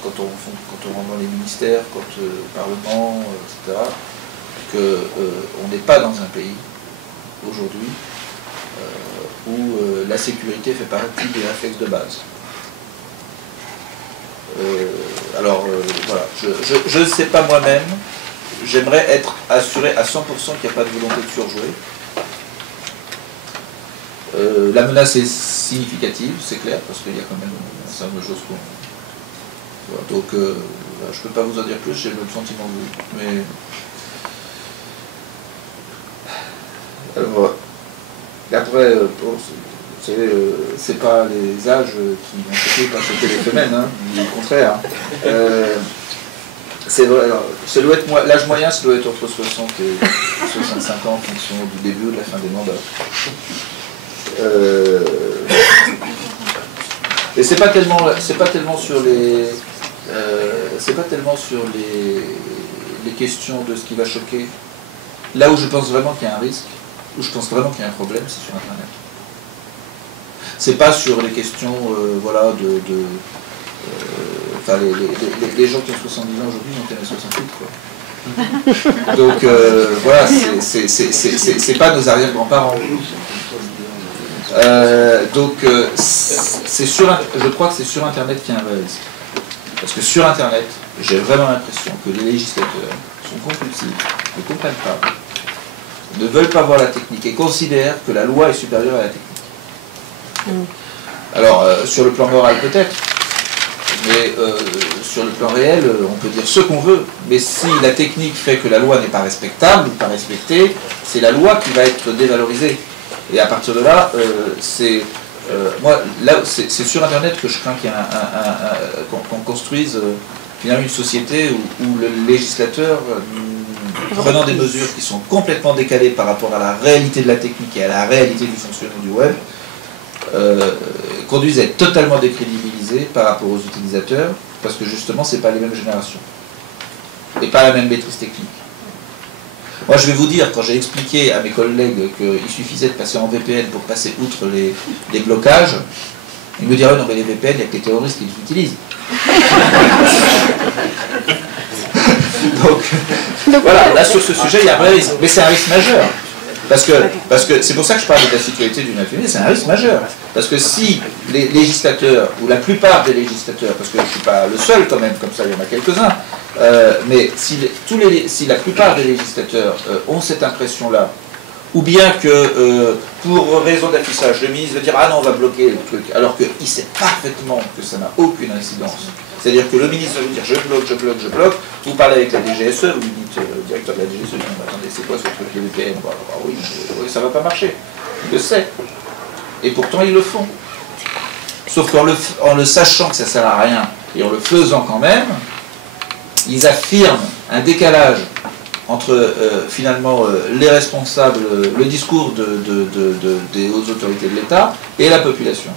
quand on rentre dans les ministères, quand le Parlement, etc., qu'on n'est pas dans un pays aujourd'hui où la sécurité fait partie des réflexes de base. Voilà, je ne sais pas moi-même, j'aimerais être assuré à 100% qu'il n'y a pas de volonté de surjouer. La menace est significative, c'est clair, parce qu'il y a quand même un certain nombre de choses qu'on... Voilà, donc, je ne peux pas vous en dire plus, j'ai le même sentiment que vous. Mais... Alors, après, vous savez, c'est pas les âges qui vont choquer, pas choquer les femelles, hein, au contraire. C'est vrai, l'âge moyen, ça doit être entre 60 et 65 ans en fonction du début ou de la fin des mandats. Et c'est pas tellement sur les questions de ce qui va choquer. Là où je pense vraiment qu'il y a un risque, où je pense vraiment qu'il y a un problème, c'est sur Internet. C'est pas sur les questions, voilà, enfin, les gens qui ont 70 ans aujourd'hui ont été 68, quoi. Donc, voilà, c'est pas nos arrière-grands-parents. Donc, je crois que c'est sur Internet qu'il y a un vrai risque. Parce que sur Internet, j'ai vraiment l'impression que les législateurs sont compulsifs, ne comprennent pas, ne veulent pas voir la technique et considèrent que la loi est supérieure à la technique. Alors, sur le plan moral peut-être, mais sur le plan réel, on peut dire ce qu'on veut, mais si la technique fait que la loi n'est pas respectable ou pas respectée, c'est la loi qui va être dévalorisée. Et à partir de là, moi, là, c'est sur Internet que je crains qu'on construise finalement une société où le législateur prenant des mesures qui sont complètement décalées par rapport à la réalité de la technique et à la réalité du fonctionnement du web, conduisent à être totalement décrédibilisés par rapport aux utilisateurs, parce que justement, ce n'est pas les mêmes générations, et pas la même maîtrise technique. Moi, je vais vous dire, quand j'ai expliqué à mes collègues qu'il suffisait de passer en VPN pour passer outre les blocages, ils me diraient, non mais les VPN, il n'y a que les terroristes qui les utilisent. Donc voilà, là sur ce sujet, il y a un vrai risque. Mais c'est un risque majeur. Parce que c'est pour ça que je parle de la sécurité du Net, c'est un risque majeur. Parce que si les législateurs, ou la plupart des législateurs, parce que je ne suis pas le seul quand même, comme ça il y en a quelques-uns, mais si la plupart des législateurs ont cette impression-là, ou bien que pour raison d'affichage, le ministre va dire « Ah non, on va bloquer le truc », alors qu'il sait parfaitement que ça n'a aucune incidence. C'est-à-dire que le ministre va vous dire « Je bloque, je bloque, je bloque », vous parlez avec la DGSE, vous lui dites « Directeur de la DGSE, attendez, c'est quoi ce truc, les VPN ?» Oui, ça ne va pas marcher. Il le sait. Et pourtant, ils le font. Sauf qu'en le sachant que ça ne sert à rien, et en le faisant quand même, ils affirment un décalage entre finalement les responsables, le discours des hautes autorités de l'État et la population,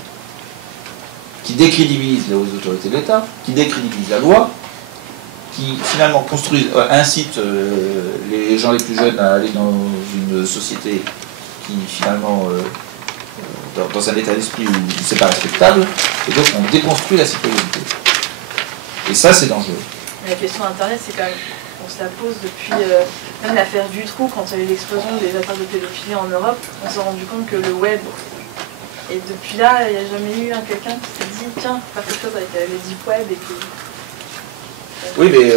qui décrédibilise les hautes autorités de l'État, qui décrédibilise la loi, qui finalement incite les gens les plus jeunes à aller dans une société qui finalement, dans un état d'esprit où c'est pas respectable, et donc on déconstruit la citoyenneté. Et ça, c'est dangereux. La question Internet, c'est quand même, on se la pose depuis même l'affaire Dutroux, quand il y a eu l'explosion des affaires de pédophilie en Europe, on s'est rendu compte que le web, et depuis là, il n'y a jamais eu quelqu'un qui s'est dit, tiens, faire quelque chose avec les deep web et que... Oui, mais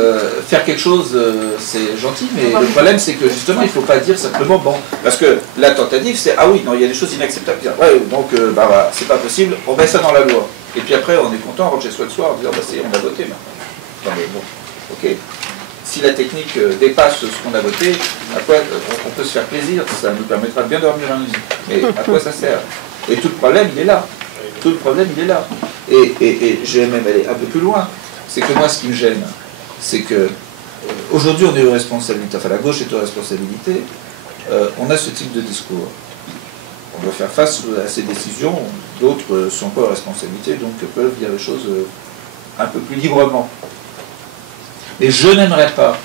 faire quelque chose, c'est gentil, mais le problème, c'est que justement, il ne faut pas dire simplement, bon, parce que la tentative, c'est, ah oui, non, il y a des choses inacceptables. Ouais, donc, bah, voilà, c'est pas possible, on met ça dans la loi. Et puis après, on est content, on rentre chez soi le soir, en disant, bah, c'est, on a voté maintenant. Non, mais bon, ok. Si la technique dépasse ce qu'on a voté, à quoi on peut se faire plaisir, ça nous permettra de bien dormir la nuit. Mais à quoi ça sert? Et tout le problème, il est là. Tout le problème, il est là. Et je vais même aller un peu plus loin. C'est que moi, ce qui me gêne, c'est que aujourd'hui, on est aux responsabilités, enfin la gauche est aux responsabilités, on a ce type de discours. On doit faire face à ces décisions, d'autres sont pas aux responsabilités, donc peuvent dire les choses un peu plus librement. Et je n'aimerais pas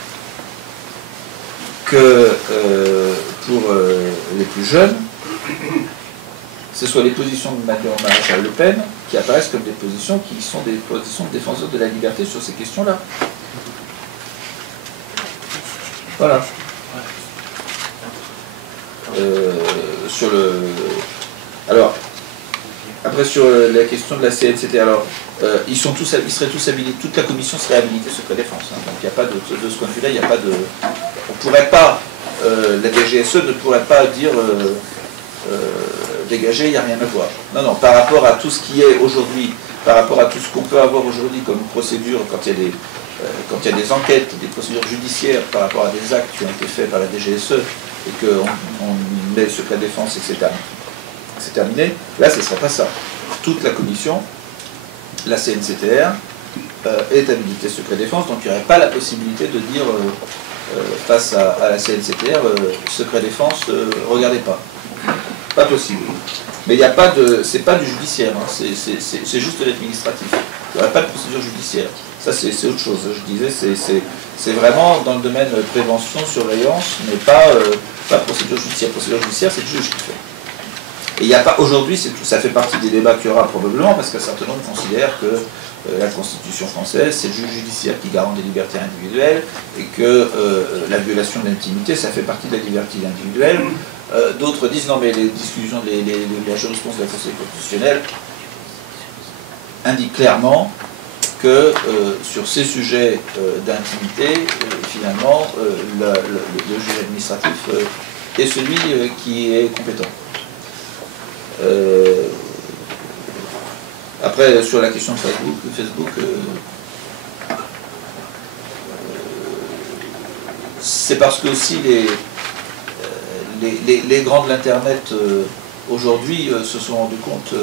que pour les plus jeunes, ce soit les positions de Madame Maréchal Le Pen qui apparaissent comme des positions qui sont des positions de défenseurs de la liberté sur ces questions-là. Voilà. Alors, après sur la question de la CNCT, alors ils seraient tous habilités, toute la commission serait habilitée secret défense. Hein, donc il n'y a pas de ce point de vue-là, il n'y a pas de. On pourrait pas, la DGSE ne pourrait pas dire dégager, il n'y a rien à voir. Non, non, par rapport à tout ce qui est aujourd'hui, par rapport à tout ce qu'on peut avoir aujourd'hui comme procédure, quand il y a des enquêtes, des procédures judiciaires par rapport à des actes qui ont été faits par la DGSE et qu'on met le secret défense, etc. C'est terminé. Là, ce ne sera pas ça. Toute la commission, la CNCTR, est habilitée secret défense, donc il n'y aurait pas la possibilité de dire face à la CNCTR, secret défense, regardez pas. Pas possible. Mais il n'y a pas de. C'est pas du judiciaire, hein, c'est juste de l'administratif. Il n'y aurait pas de procédure judiciaire. Ça, c'est autre chose. Je disais, c'est vraiment dans le domaine prévention, surveillance, mais pas procédure judiciaire. Procédure judiciaire, c'est le juge qui fait. Et il n'y a pas, aujourd'hui, ça fait partie des débats qu'il y aura probablement, parce qu'un certain nombre considèrent que la Constitution française, c'est le juge judiciaire qui garantit des libertés individuelles, et que la violation de l'intimité, ça fait partie de la liberté individuelle. D'autres disent, non, mais les discussions, la jurisprudence de la Conseil constitutionnel indique clairement que sur ces sujets d'intimité, finalement, le juge administratif est celui qui est compétent. Après, sur la question de Facebook, c'est parce que aussi les grands de l'Internet aujourd'hui se sont rendus compte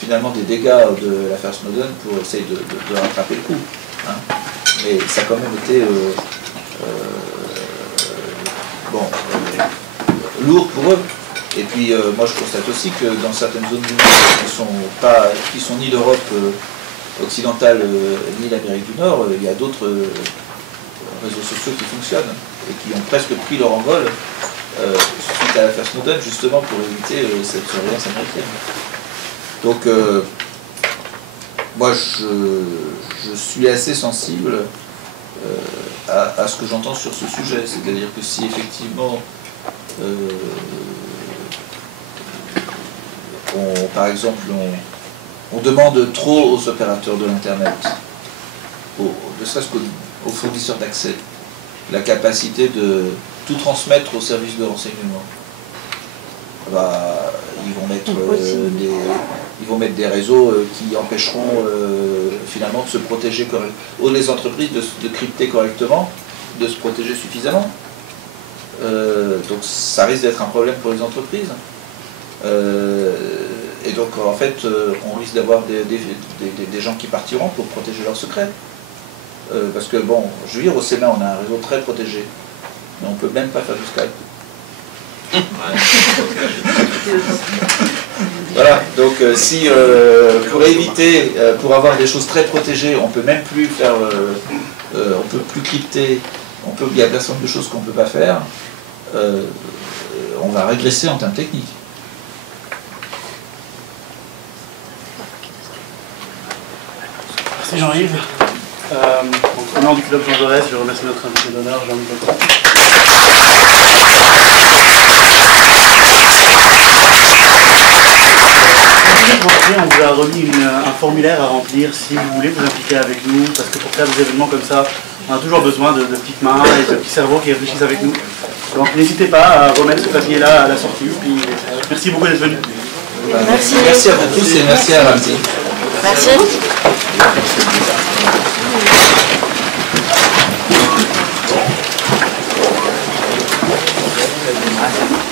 finalement des dégâts de l'affaire Snowden pour essayer de rattraper le coup. Hein. Mais ça a quand même été bon, lourd pour eux. Et puis moi je constate aussi que dans certaines zones du monde qui sont ni l'Europe occidentale ni l'Amérique du Nord, il y a d'autres réseaux sociaux qui fonctionnent et qui ont presque pris leur envol suite à l'affaire Snowden, justement pour éviter cette surveillance américaine. Donc moi je suis assez sensible à ce que j'entends sur ce sujet, c'est-à-dire que si effectivement par exemple on demande trop aux opérateurs de l'Internet, ne serait-ce qu'aux fournisseurs d'accès, la capacité de tout transmettre aux services de renseignement. Ils vont mettre des réseaux qui empêcheront finalement de se protéger correctement, ou les entreprises de crypter correctement, de se protéger suffisamment. Donc ça risque d'être un problème pour les entreprises. Et donc en fait on risque d'avoir des gens qui partiront pour protéger leurs secrets. Parce que bon, je veux dire, au Sénat on a un réseau très protégé, mais on ne peut même pas faire du Skype. Voilà, donc si pour éviter, pour avoir des choses très protégées, on peut même plus faire, on peut plus crypter, il y a un certain nombre de choses qu'on ne peut pas faire, on va régresser en termes techniques. Merci Jean-Yves. Au nom du club Jean Jaurès, je remercie notre invité d'honneur, Jean-Yves Legrand. On vous a remis un formulaire à remplir si vous voulez vous impliquer avec nous, parce que pour faire des événements comme ça, on a toujours besoin de petites mains et de petits cerveaux qui réfléchissent avec nous. Donc n'hésitez pas à remettre ce papier-là à la sortie. Puis, merci beaucoup d'être venu. Merci. Merci à vous tous et merci à Ramzi. Merci. Merci.